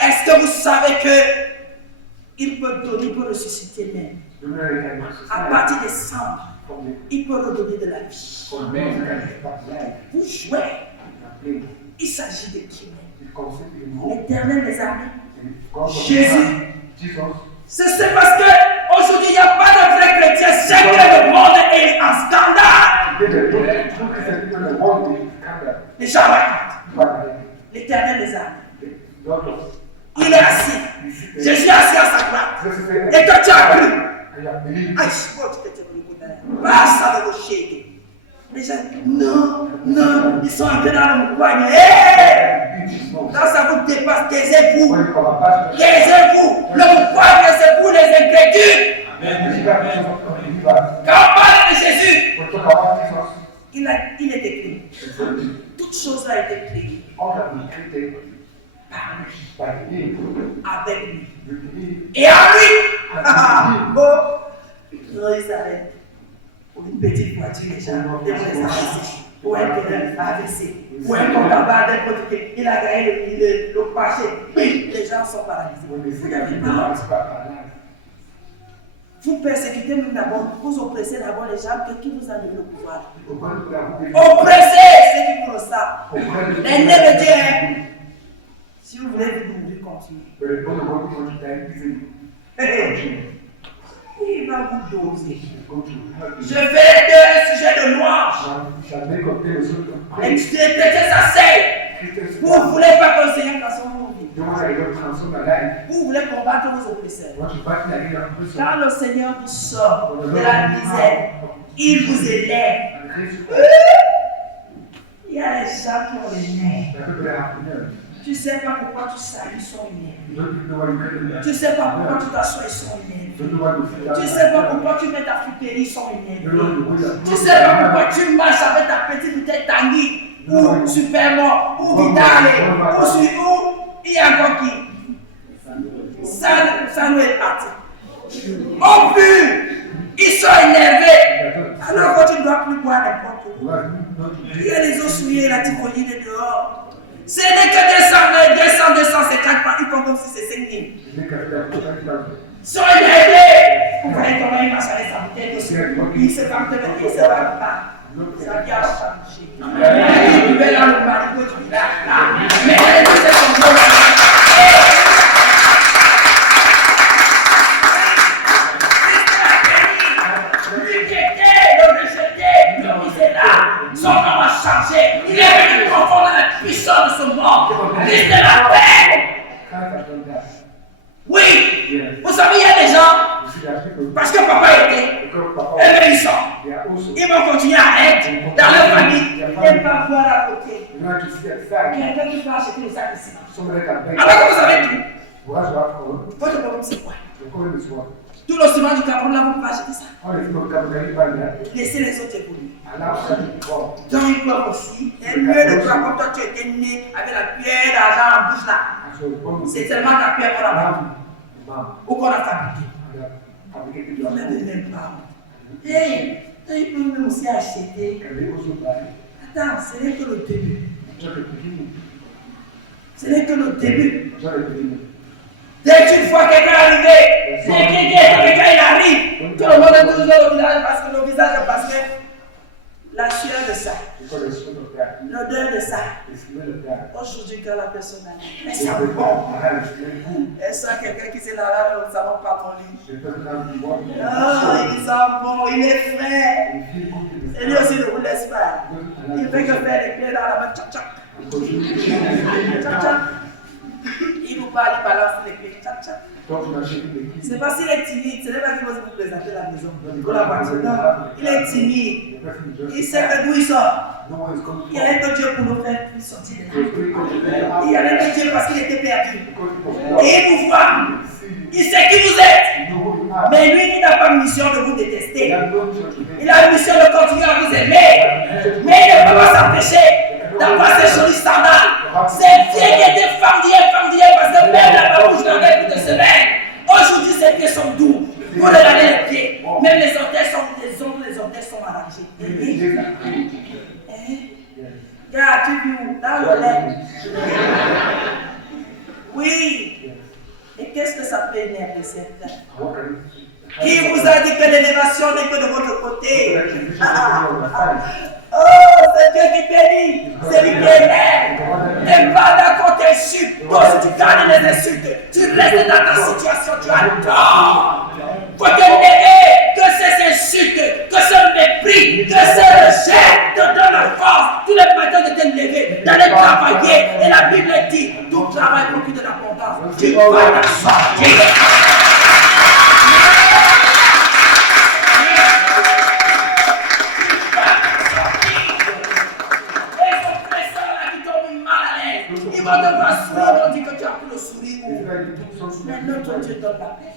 Est-ce que vous savez que il peut donner, il peut ressusciter même? À partir des cendres, il peut redonner de la vie. Vous jouez. Il s'agit de qui? L'Éternel des armées. Jésus. C'est parce qu'aujourd'hui, il n'y a pas de vrais chrétiens. C'est que le monde est en scandale. Les gens racontent. L'Éternel des armées. Il est assis. Jésus est assis à sa droite. Et toi, tu as cru. Ah, je vois que tu es venu. Ah, ça va vous chier. Les gens, non, ils sont entrés dans le poignet. Là, ça vous dépasse. Taisez-vous. Taisez-vous. Le poignet, c'est pour les incrédules. Quand on parle de Jésus, il est écrit. Toute chose a été créée par lui, avec lui. Et à lui. Bon, il s'arrête. Pour une petite voiture, les gens, les AVC. Pour un pédale AVC. Pour un comptable n'importe quel. Il a gagné le marché. Oui, les gens sont paralysés. Vous n'avez pas. Vous persécutez même d'abord, vous oppressez d'abord les gens qui vous ont donné le pouvoir. Oppressez ceux qui vous le savent. L'ennemi de Dieu. Si vous voulez vous mourir, continuez. Il va vous doser. Je fais deux sujets de louange. Et tu s'asseye. Vous ne voulez pas que le Seigneur transforme vos vies. Vous voulez combattre vos oppresseurs. Quand le Seigneur vous sort de la misère, il vous élève. Il y a des gens qui ont les nerfs. Tu ne sais pas pourquoi tu salues, ils sont énervés. Tu ne sais pas pourquoi tu t'assois, ils sont énervés. Tu ne sais pas pourquoi tu mets ta friperie, ils sont énervés. Tu ne sais pas pourquoi tu marches avec ta petite bouteille Tanguy, ou Supermont, ou Vidal, ou il y a encore qui. Ça nous est parti. Au plus, ils sont énervés. Alors que tu ne dois plus boire n'importe où. Il y a les os souillés, la typhoïde dehors. Ce n'est que 250 par, ils font comme si c'est 5 000. Ils sont énervés. Vous voyez comment il marche avec sa bouteille dessus. Il se va pas. Ça vient changer. Il va dans le marigot du village. Mais elle est son bon. Son nom a changé. Il est venu confondre la puissance de ce monde. Christ de la paix. Oui. Vous savez, il y a des gens, parce que papa était, et bien ils sont. Ils vont continuer à être dans leur famille. Ils n'aiment pas voir à côté. Quelqu'un qui peut acheter le sac de ciment. Alors que vous savez tout. Votre problème, c'est quoi? Tout le ciment du Cameroun, là, vous pouvez acheter ça. Laissez les autres évoluer. Donc, ils peuvent aussi. Et mieux de toi, comme toi, tu étais né avec la cuillère d'argent en bouche là. C'est tellement ta cuillère qu'on a vendu. Ou qu'on a fabriqué. On n'avait même pas. Et ils peuvent même aussi acheter. Attends, ce n'est que le début. Ce n'est que le début. Dès qu'une fois quelqu'un est arrivé, quelqu'un il arrive, tout le monde est toujours au visage parce que le visage est parce que La sueur de ça. Because the sweat of that. L'odeur de ça. The smell of that. Aujourd'hui, quand la personne a dit, mais The ça person bon. has smell good. Elle sent quelqu'un qui s'est lavé, nous ne savons pas mon lit. The person has been walking. Oh, il sent bon, il est frais. You feel good in the Et lui aussi ne vous laisse pas. Il fait que faire les clés dans la main, tchac tchac. Tchac tchac. Il vous parle, il balance les clés, tchac tchac. C'est parce qu'il est timide, ce n'est pas qu'il va vous présenter la maison. Non, il est timide. Il sait que d'où il sort. Il y avait que Dieu pour nous faire sortir de là. Il y avait que Dieu parce qu'il était perdu. Et il vous voit. Il sait qui vous êtes. Mais lui, il n'a pas mission de vous détester. Il a une mission de continuer à vous aimer. Mais il ne peut pas s'empêcher d'avoir ces jolies sandales. Ces pieds qui étaient fendillés, parce que même la babouche n'avait plus de semaine. Aujourd'hui, ces pieds sont doux. Vous regardez les pieds. Même les orteils sont arrachés. Regarde, tu vis où? Dans le lait. Oui. Et qu'est-ce que ça peut énerver certains? Qui vous a dit que l'élévation n'est que de votre côté? Oh, c'est Dieu qui bénit, c'est lui qui élève. Et pendant qu'on t'insulte, toi si tu gardes les insultes, tu restes dans ta situation, tu adores. Faut te lever, que ces insultes, que ce mépris, que ce rejet te donne la force tous les matins de te lever, d'aller travailler. Et la Bible dit, tout travail procure de l'abondance. Tu vas t'en sortir. Ils vont devoir sourire, on dit que tu as pris le sourire. Mais notre Dieu donne la paix.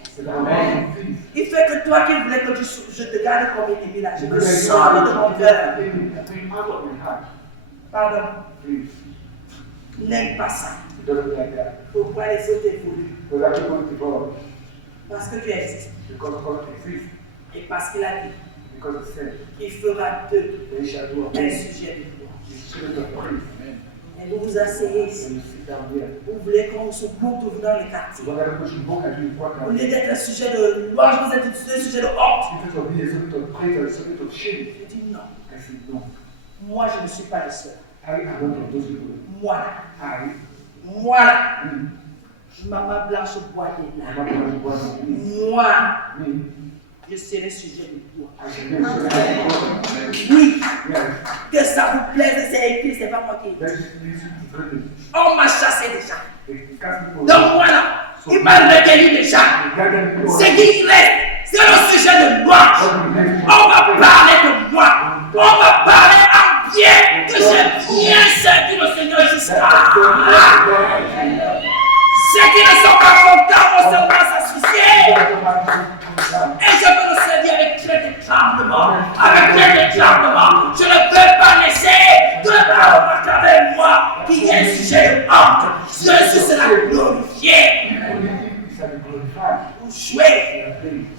Il fait que toi qui voulais que je te garde comme ennemi là, je te sors de mon cœur. Pardon. N'aime pas ça. Pourquoi les autres évoluent? Parce que tu existes. Et parce qu'il a dit qu'il fera d'eux un sujet de gloire. Et vous vous asseyez ici. Vous voulez qu'on se monte dans les quartiers. Au lieu d'être un sujet de louange, vous êtes un sujet de honte. Je dis non. Moi, je ne suis pas le seul. Moi là. Maman Blanche Bois est là. Moi, je serai sujet de gloire. Oui. Que ça vous plaise, c'est écrit, c'est pas moi qui ai dit. On m'a chassé déjà. Donc voilà, il m'a recueilli déjà. Ce qui reste, c'est le sujet de moi. On va parler de moi. On va parler en bien que j'ai bien servi le Seigneur jusqu'à. Ceux qui ne sont pas contents vont seulement s'associer. Et je veux le servir avec crainte et tremblement. Avec crainte et tremblement. Je ne peux pas laisser de la à travers moi qui est un sujet de honte. Jésus sera glorifié. Vous jouez.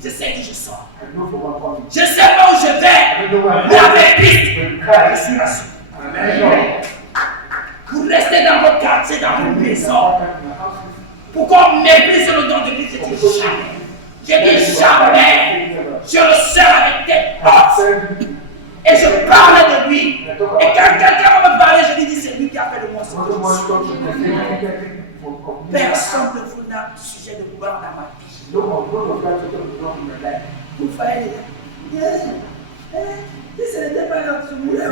Je sais que je sors. Je sais pas où je vais. Mais avec Christ, je suis rassuré. Vous restez dans votre quartier, dans votre maison. Pourquoi on méprise le nom de Christ? Je dis jamais. Je dis jamais. Je le sers avec des portes. Et je parle de lui. Et quand quelqu'un va me parler, je lui dis c'est lui qui a fait de moi ce que je suis. Personne de vous n'a sujet de gloire dans ma vie. Vous voyez les gars. Si ce n'était pas notre moulin.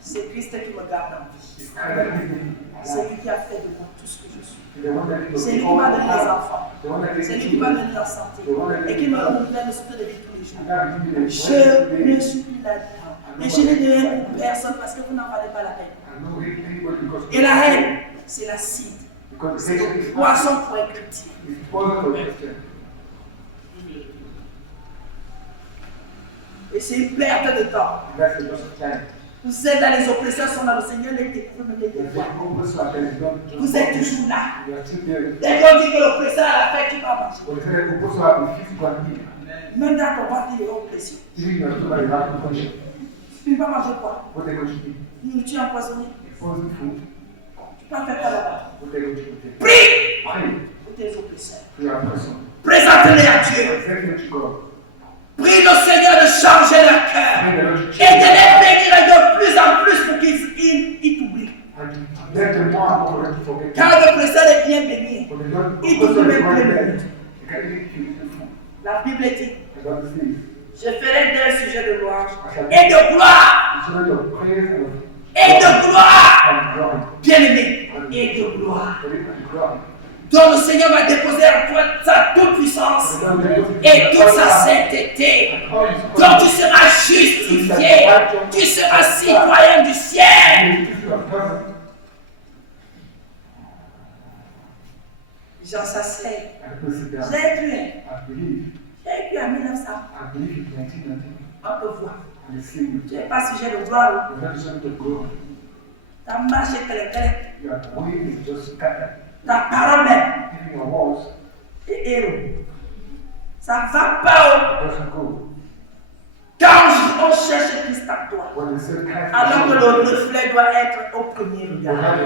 C'est Christ qui me garde en vie. C'est lui qui a fait de moi tout ce que je suis. C'est lui qui m'a donné les enfants. C'est lui qui m'a donné la santé. Et qui m'a donné le souffle de vie tous les jours. Je ne suis plus là-dedans. Et je n'ai donné pour personne parce que vous n'en valez pas la peine. Et la haine, c'est l'acide. C'est le poison pour un chrétien. Et c'est une perte de temps. Vous êtes dans les oppressions, sont dans le Seigneur, les découvrent, les découvrent. Vous êtes toujours là. Dès qu'on dit que l'oppresseur a la fête, tu vas manger. Même dans ton ventre, il y a oppression. Tu vas manger quoi? Nourriture empoisonnée. Tu peux en faire quoi là-bas? Prie pour tes oppresseurs. Présente-les à Dieu. Prie le Seigneur de changer leur cœur. Car le précède est bien béni. Il trouve même plus le but. La Bible dit, je ferai d'elle sujet de louange et de gloire. Et de gloire. Bien aimé. Et de gloire. Donc le Seigneur va déposer en toi sa toute puissance et toute sa sainteté. Donc tu seras justifié. Tu seras citoyen du ciel. Jean Sassay. J'ai cru. J'ai cru en 1900. On peut voir. Tu n'es pas sujet de gloire. Ta marche est claire. Ta parole même. Et héros. Ça ne va pas. Quand on cherche Christ en toi, alors que le reflet doit être au premier regard.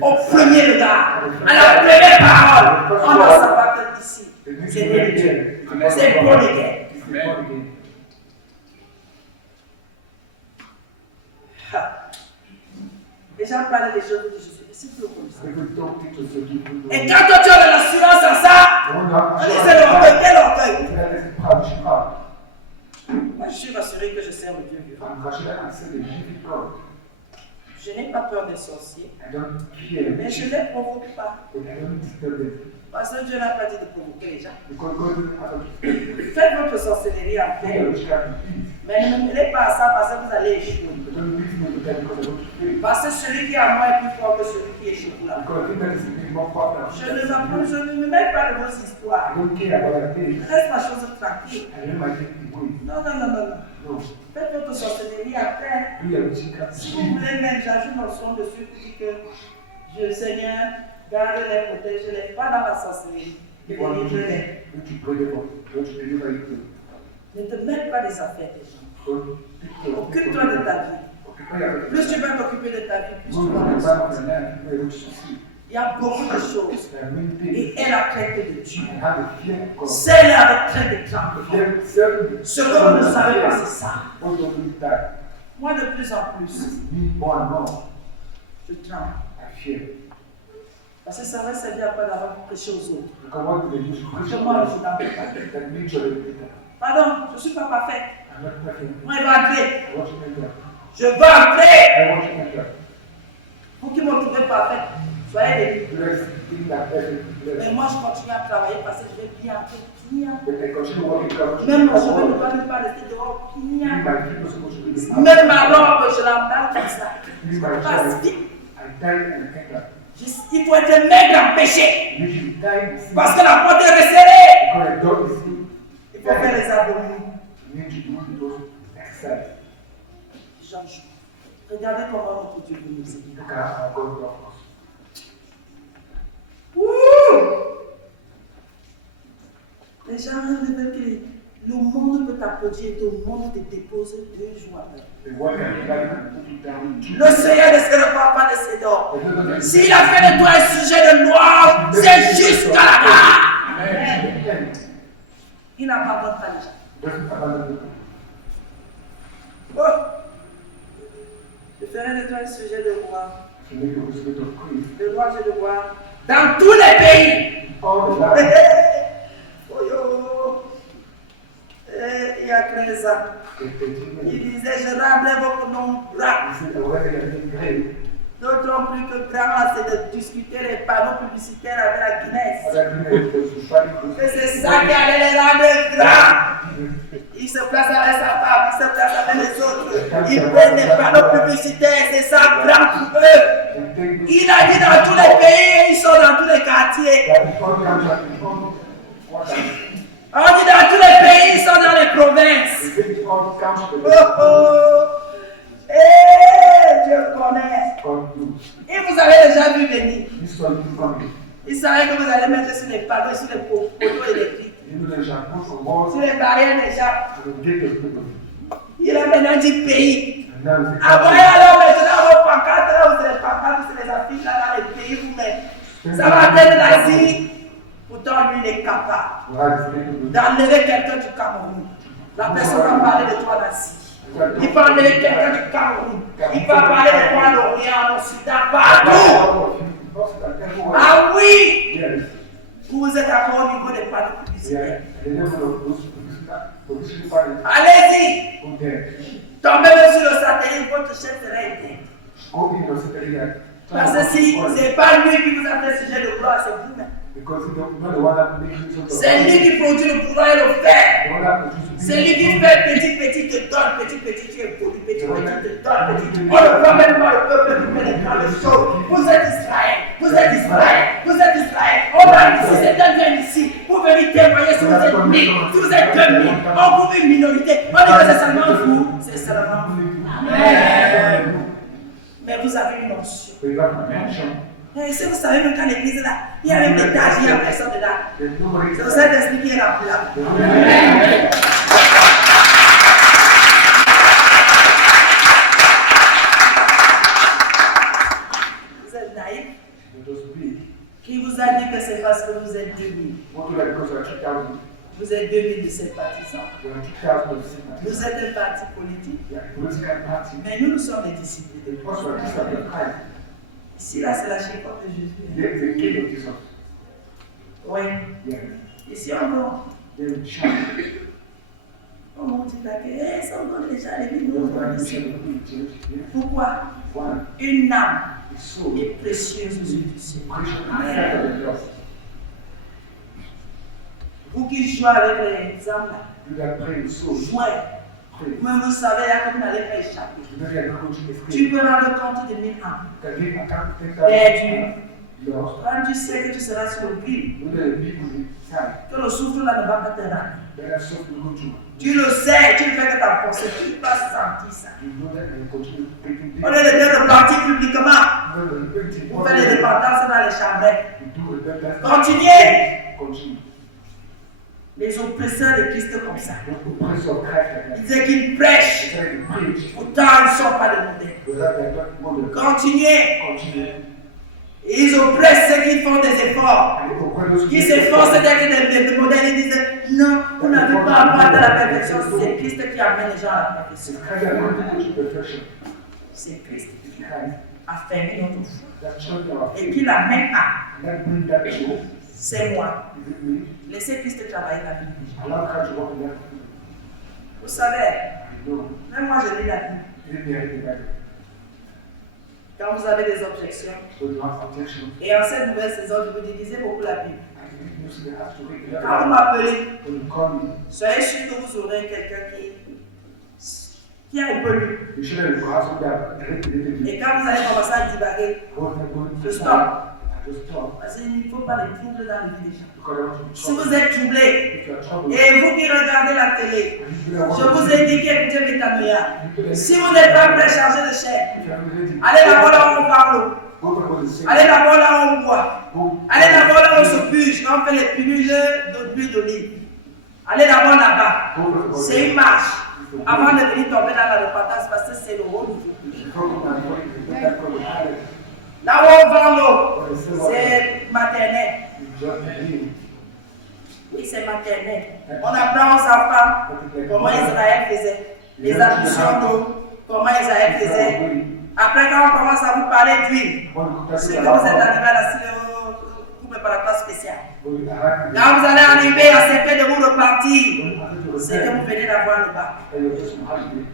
Au premier regard. À la première parole, on doit savoir que ici, c'est né de Dieu. C'est pour les guerres. Les gens parlent des choses que je suis. C'est plus comme ça. Et quand toi tu as de l'assurance en ça, on dit c'est l'orgueil. Quel orgueil? Moi je suis rassuré que je sers le Dieu vivant. Je n'ai pas peur des sorciers, mais je ne les provoque pas. Parce que Dieu n'a pas dit de provoquer les gens. Faites votre sorcellerie en paix. Mais ne me mêlez pas à ça parce que vous allez échouer. Parce que celui qui est à moi est plus fort que celui qui est chez vous là. Je ne me mêle pas de vos histoires. Reste ma chose tranquille. Non. Faites votre sorcellerie après. Si vous voulez même, j'ajoute mon son dessus pour dire que le Seigneur garde-les, protège-les, pas dans la sorcellerie. Délivre-les. Ne te mêle pas des affaires des gens. Occupe-toi de ta vie. Plus tu vas t'occuper de ta vie, plus tu vas t'occuper. Il y a beaucoup de choses. Et elle a traité de Dieu. C'est la retraite de Trump. Ce que vous ne savez pas, c'est ça. Moi, de plus en plus, je tremble. Parce que ça va servir après d'avoir prêché aux autres. Comment je n'en peux pas. Pardon, je ne suis pas parfait. Moi, il va entrer. Je veux entrer. Vous qui me trouvez parfait, soyez bénis. Mais moi, je continue à travailler parce que je vais bien entrer. Même mon chemin ne doit même pas rester dehors. Même ma robe, je l'emballe comme ça. Parce que il faut être maigre en péché. Parce que la porte est resserrée. Il faut faire les abdominaux. Change. Regardez comment notre Dieu nous aide. Les gens veulent que le monde peut t'applaudir et le monde te dépose 2 jours après. Le Seigneur ne se repart pas de ses dons. S'il a fait de toi un sujet de gloire, c'est jusqu'à la mort. Il n'abandonne pas les gens. Oh. Je ferai de toi un sujet de gloire. De gloire, je le vois. Dans tous les pays. Oh yo. Il y a 13 ans. Il disait, je rendrai votre nom grand. D'autant plus que grand, là, c'est de discuter les panneaux publicitaires avec la Guinness. Et c'est ça qui allait les rendre grands. Il se place avec sa femme, il se place avec les autres. Ils prennent les panneaux publicitaires, c'est ça grand pour eux. Il a dit dans tous les pays, ils sont dans tous les quartiers. On dit dans tous les pays, ils sont dans les provinces. Dieu connaît. Et vous avez déjà vu venir. Il savait que vous allez mettre sur les panneaux, sur les poteaux électriques, sur les barrières des gens. Il a maintenant dit pays. Après, alors maintenant, vos pancartes, là, vous les pancartes, c'est les affiches là dans les pays vous-même. Ça va être l'Asie. Pourtant, lui, il est capable d'enlever quelqu'un du Cameroun. La personne va parler de toi d'Asie. Il va enlever quelqu'un du Cameroun. Il va parler de toi en Orient, en Occident, partout. Ah oui! Yes. Vous êtes encore au niveau des panneaux publicitaires. Yeah. Allez-y! Okay. Tombez même sur le satellite, votre chef sera éteint. Go in your secretariat. Parce que si ce n'est pas lui qui vous a fait sujet de gloire, c'est vous-même. Because you don't know the one that makes you so. C'est lui qui produit le pouvoir et le fer. The one that produces. C'est lui qui fait petit, te donne, petit, tu es poli, petit, te donne, petit. On ne voit même pas le peuple qui fait les choses. Vous êtes Israël, vous êtes Israël, vous êtes Israël. On va ici, c'est un bien ici. Pour venir témoigner si vous êtes 1000, si vous êtes 2000, on trouve une minorité. On dit que c'est seulement vous, c'est seulement vous. Amen. Mais vous avez une notion. Et si vous savez même qu'à l'église là, il y a même des tâches, il n'y a personne dedans. C'est le Saint-Esprit qui est rempli là. Vous êtes naïf. Qui vous a dit que c'est parce que vous êtes 2000? Vous êtes 2000 de sympathisants. Vous êtes un parti politique. Mais nous sommes des disciples de Christ. Ici, là, c'est la chécotte de Jésus. Oui. Ici, encore. Oh mon Dieu, ça on donne déjà les vies. Pourquoi? Une âme est précieuse aux yeux du Seigneur. Vous qui jouez avec les âmes là, jouez. Mais vous savez là que vous n'allez pas échapper. Tu peux rendre compte de 1000 âmes perdues. Quand tu sais que tu seras sur le vide, que le souffle là ne va pas te rendre. Tu le sais, tu fais que ta force, tu vas sentir ça. Au lieu de te replanter publiquement, vous faites les dépendances dans les chambres. Continuez. Les oppresseurs de Christ comme ça. Ils disaient qu'ils prêchent. Pourtant, ils ne sont pas de modèle. Continuez. Et ils oppressent ceux qui font des efforts. Qui s'efforcent d'être des modèles. Ils disent non, vous n'avez pas à avoir de la perfection. C'est Christ qui amène les gens à la perfection. C'est Christ qui a fermé notre foi. Et qui l'amène à. C'est moi. Laissez Christ travailler la vie. Vous savez, même moi je lis la Bible. Quand vous avez des objections, et en cette nouvelle saison, je vous dis, lisez beaucoup la Bible. Quand vous m'appelez, soyez sûr que vous aurez quelqu'un qui a un peu lu. Et quand vous allez commencer à divaguer, je stoppe. Parce qu'il ne faut pas les troubler dans la vie des gens. Si vous êtes troublé, et vous qui regardez la télé, je vous ai dit qu'écoutez Métanoïa. Si vous n'êtes pas prêt à changer de chaîne, allez d'abord là où on parle. Allez d'abord là où on boit. Allez d'abord là où on se puge, quand on fait les pilules d'huile d'olive. Allez d'abord là-bas. C'est une marche. Avant de venir tomber dans la repentance, parce que c'est le rôle du Dieu. Là où on vend l'eau, c'est maternel. Oui, c'est maternel. On apprend aux enfants comment Israël faisait. Les ablutions d'eau, comment Israël faisait. Après, quand on commence à vous parler d'huile, c'est que vous êtes arrivé à la coupe par la classe spéciale. Quand vous allez arriver à accepter de vous repartir, c'est que vous venez d'avoir le bac.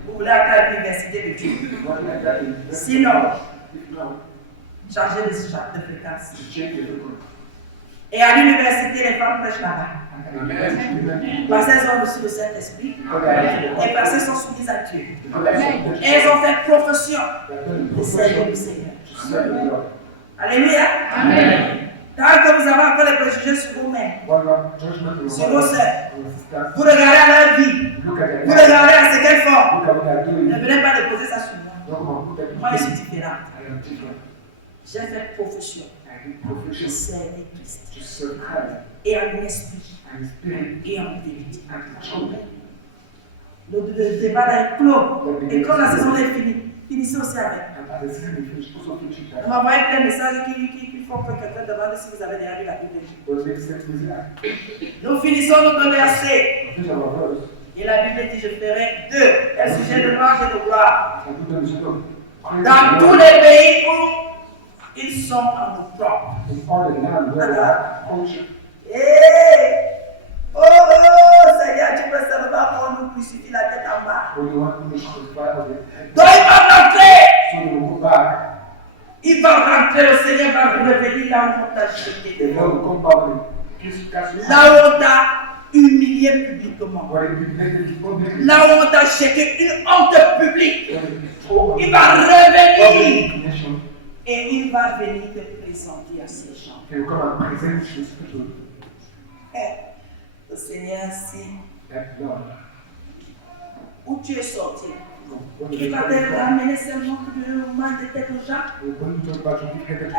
Vous voulez aller à l'université de Dieu. Sinon, changer de fréquence. Et à l'université, les femmes prêchent là-bas. Parce qu'elles ont reçu le Saint-Esprit. Et parce qu'elles sont soumises à Dieu. Et elles ont fait profession de servir le Seigneur. Alléluia. Amen. Tant que vous avez encore les préjugés sur vous-même, sur vos sœurs, vous regardez à leur vie, vous regardez à ce qu'elles font, ne venez pas déposer ça sur moi. Moi, je suis différente. J'ai fait profession de servir Christ. Et en esprit. Et en vérité. Le débat est clos. Et quand la saison est finie, finissez aussi avec. On m'a envoyé plein de messages qui font que quelqu'un demande si vous avez déjà lu la Bible. Nous finissons notre verset. Et la Bible dit, je ferai d'eux un sujet de louange et de gloire. Dans tous les pays où ils sont en nos propres. In all the land where we are culture. Oh, oh, Seigneur, tu peux seulement qu'on nous crucifie la tête en bas. When you want to be crucified on the head. Donc il va rentrer. So you will go back. Il va rentrer, le Seigneur va revenir là où on t'a jeté. The Lord will come back and cast you Là où on t'a humilié publiquement. When you humiliated publicly. Là où on t'a jeté une honte publique. When you told Il va revenir. public nation. Et il va venir te présenter à ces gens. He will come and present his people. Le Seigneur, si That Lord. où tu es sorti, When il you va te ramener seulement le mal de tête aux gens. when you talk about your people,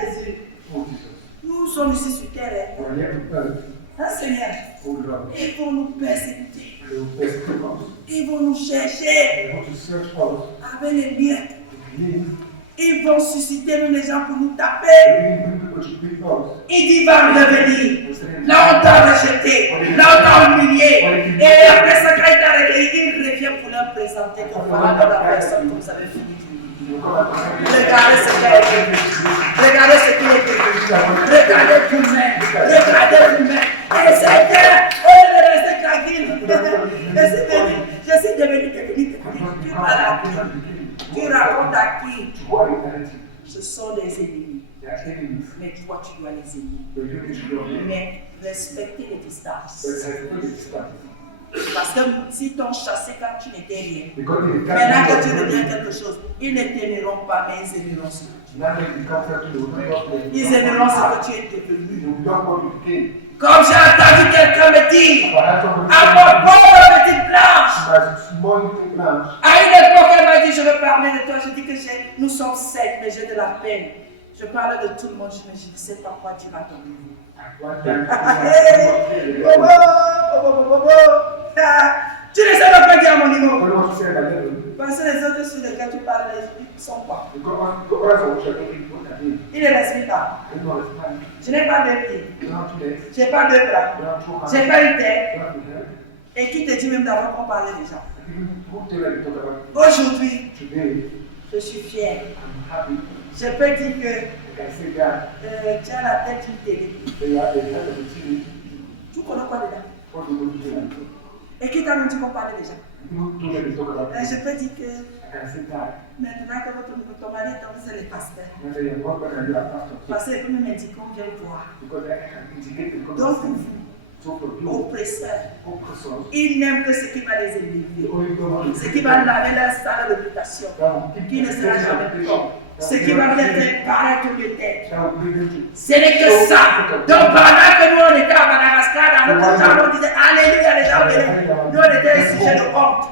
Jésus, oh Jesus. nous sommes ici sur terre. We are here to earth. Seigneur, Oh Lord. ils vont nous persécuter. They will persecute us. Ils vont nous chercher They want to search us. avec les biens. To believe. Ils vont susciter nous les gens pour nous taper. They bring people to beat us. Il dit va revenir. Là on t'a rejeté, là on t'a humilié. Et après ça, quand il t'a réveillé, il revient pour leur présenter comme voilà dans la personne comme ça avait fini. Regardez ce qu'il a été. Regardez ce qu'il a été. Regardez vous-même. Regardez vous-même. Et Seigneur, au lieu de rester tranquille, je suis devenu technique. Tu parles à qui? Tu racontes à qui? Ce sont des ennemis. Mais toi, tu dois les aimer. Mais respecter les distances. Parce que s'ils t'ont chassé quand tu n'étais rien, maintenant que tu deviens quelque chose, ils ne t'aimeront pas, mais ils aimeront ce que tu es. Ils aimeront ce que tu es devenu. Comme j'ai entendu quelqu'un me dire, à propos de petite blanche, à une époque, elle m'a dit, je veux parler de toi. Je dis que nous sommes 7, mais j'ai de la peine. Je parle de tout le monde, je ne sais pas quoi dire à ton niveau. Tu ne sais pas quoi dire à mon niveau. Parce que les autres sur lesquels tu parles, ils sont quoi? Il ne respire pas. Je n'ai pas de pieds. Je n'ai pas de bras. Je n'ai pas une tête. Et qui te dit même d'avoir qu'on parlait déjà? Aujourd'hui, je suis fier. Je peux dire que tu as la tête d'une télé. Tu connais quoi dedans? Et qui t'a même dit qu'on parlait déjà? Je peux dire que maintenant que ton mari est c'est le pasteur. Parce qu'il peut me dire qu'on vient voir. Donc pour vous, oppresseurs, ils n'aiment que ce qui va les élever, ce qui va laver leur sale réputation, qui ne sera jamais bon. Ce qui va les faire paraître de tête. Ce n'est que ça. Donc pendant que nous on était à Madagascar, dans notre chambre, on disait Alléluia, les gens venaient. Nous on était un sujet de honte.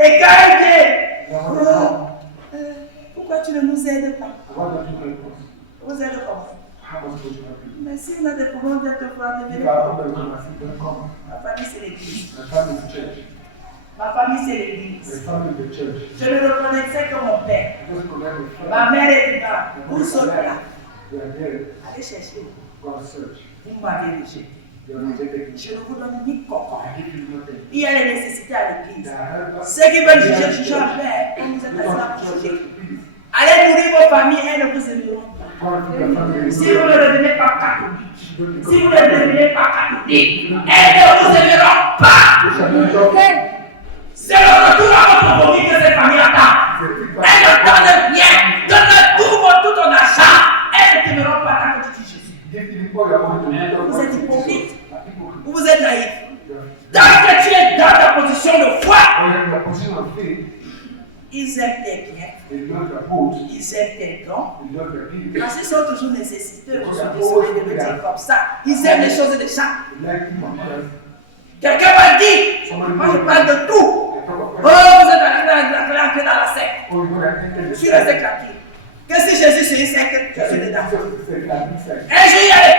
Et quand il dit, pourquoi tu ne nous aides pas? Vous aidez comment? Mais si on a des problèmes de voir, venez. Ma famille c'est l'église. Ma famille, c'est l'église. Je le reconnaissais comme mon père. Ma mère est dedans. Vous sommes là. Allez chercher. Vous m'avez rejeté. Je ne vous donne ni coco. Il y a les nécessités à l'église. Ceux qui veulent juger, jugez en paix. On vous est assis là pour juger. Allez nourrir vos familles, elles ne vous aimeront pas. Si vous ne devenez pas catholique, si vous ne devenez pas catholique, elles ne vous aimeront pas. C'est le retour à votre famille que cette famille attend. Elles ne donnent rien. Donne tout ton argent. Elles ne t'aimeront pas tant que tu dis Jésus. Vous êtes hypocrite. Vous êtes naïf. Tant que tu es dans ta position de foi, ils aiment tes biens. Ils aiment tes dons. Parce qu'ils sont toujours nécessiteux. Je suis désolé de le dire comme ça. Ils aiment les choses des gens. Quelqu'un m'a dit, moi je parle de tout. Oh, vous êtes claqué dans la secte. Je suis resté claqué. Que si Jésus c'est une secte, je suis dedans. Un jour il y a les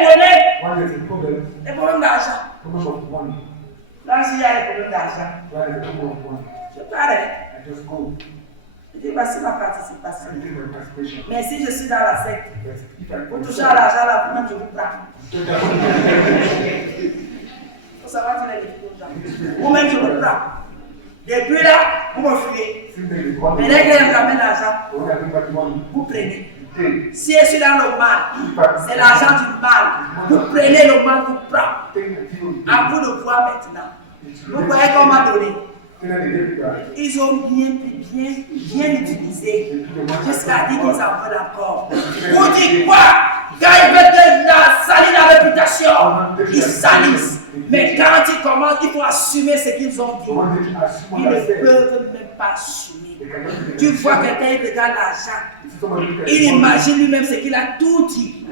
problèmes d'argent. Là, il y a les problèmes d'argent. Je parle. Je dis, voici ma participation. Mais si je suis dans la secte, pour toucher à l'argent, là, vous-même je vous prends. Il faut savoir dire les choses aux gens. Vous-même je vous prends. Depuis là, vous me fuyez. Mais dès qu'elle ramène l'argent, vous prenez. Si je suis dans le mal, c'est l'argent du mal. Vous prenez le mal, vous prenez. À vous de voir maintenant. Vous voyez qu'on m'a donné. Ils ont bien utilisé jusqu'à dire qu'ils en veulent encore. Vous dites quoi? Quand ils veulent salir la réputation, ils salissent. Mais quand ils commencent, il faut assumer ce qu'ils ont dit. Ils ne peuvent même pas assumer. Tu vois quelqu'un qui regarde l'argent. Il imagine lui-même ce qu'il a tout dit.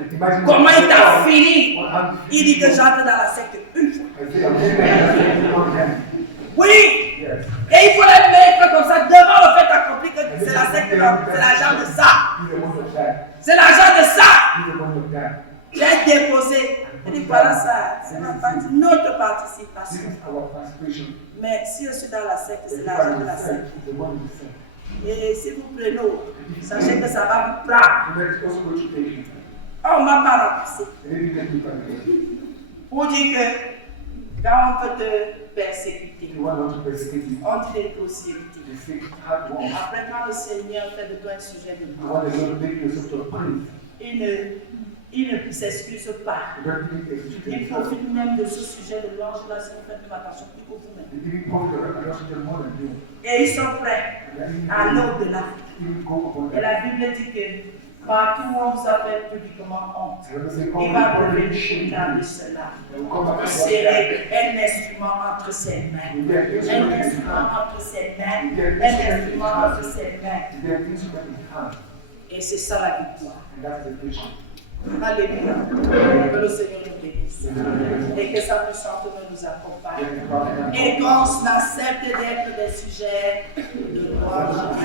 Comment il t'a fini. Il dit que j'entre dans la secte une fois. Oui. Et il faut les mettre comme ça devant le fait accompli que c'est la secte, c'est l'argent de ça. C'est l'argent de ça. J'ai déposé. Il dit voilà ça, c'est notre participation. Mais si je suis dans la secte, c'est l'argent de la secte. Et si vous prenez l'eau, sachez que ça va vous prendre. On ne m'a pas remboursé. Pour dire que quand on peut te persécuter, on dit des grossièretés. Après, quand le Seigneur fait de toi un sujet de gloire, il ne s'excuse pas. Il profite même de ce sujet de louange là, si vous faites de attention, plus que vous-même. Et ils sont prêts à l'au-delà. Et la Bible dit que partout où on vous appelle publiquement honte, il va revenir établir cela. Vous serez un instrument entre ses mains. Un instrument entre ses mains. Un instrument entre ses mains. Et c'est ça la victoire. Alléluia. Que le Seigneur nous bénisse. Et que sa puissance nous accompagne. Et qu'on accepte d'être des sujets de gloire.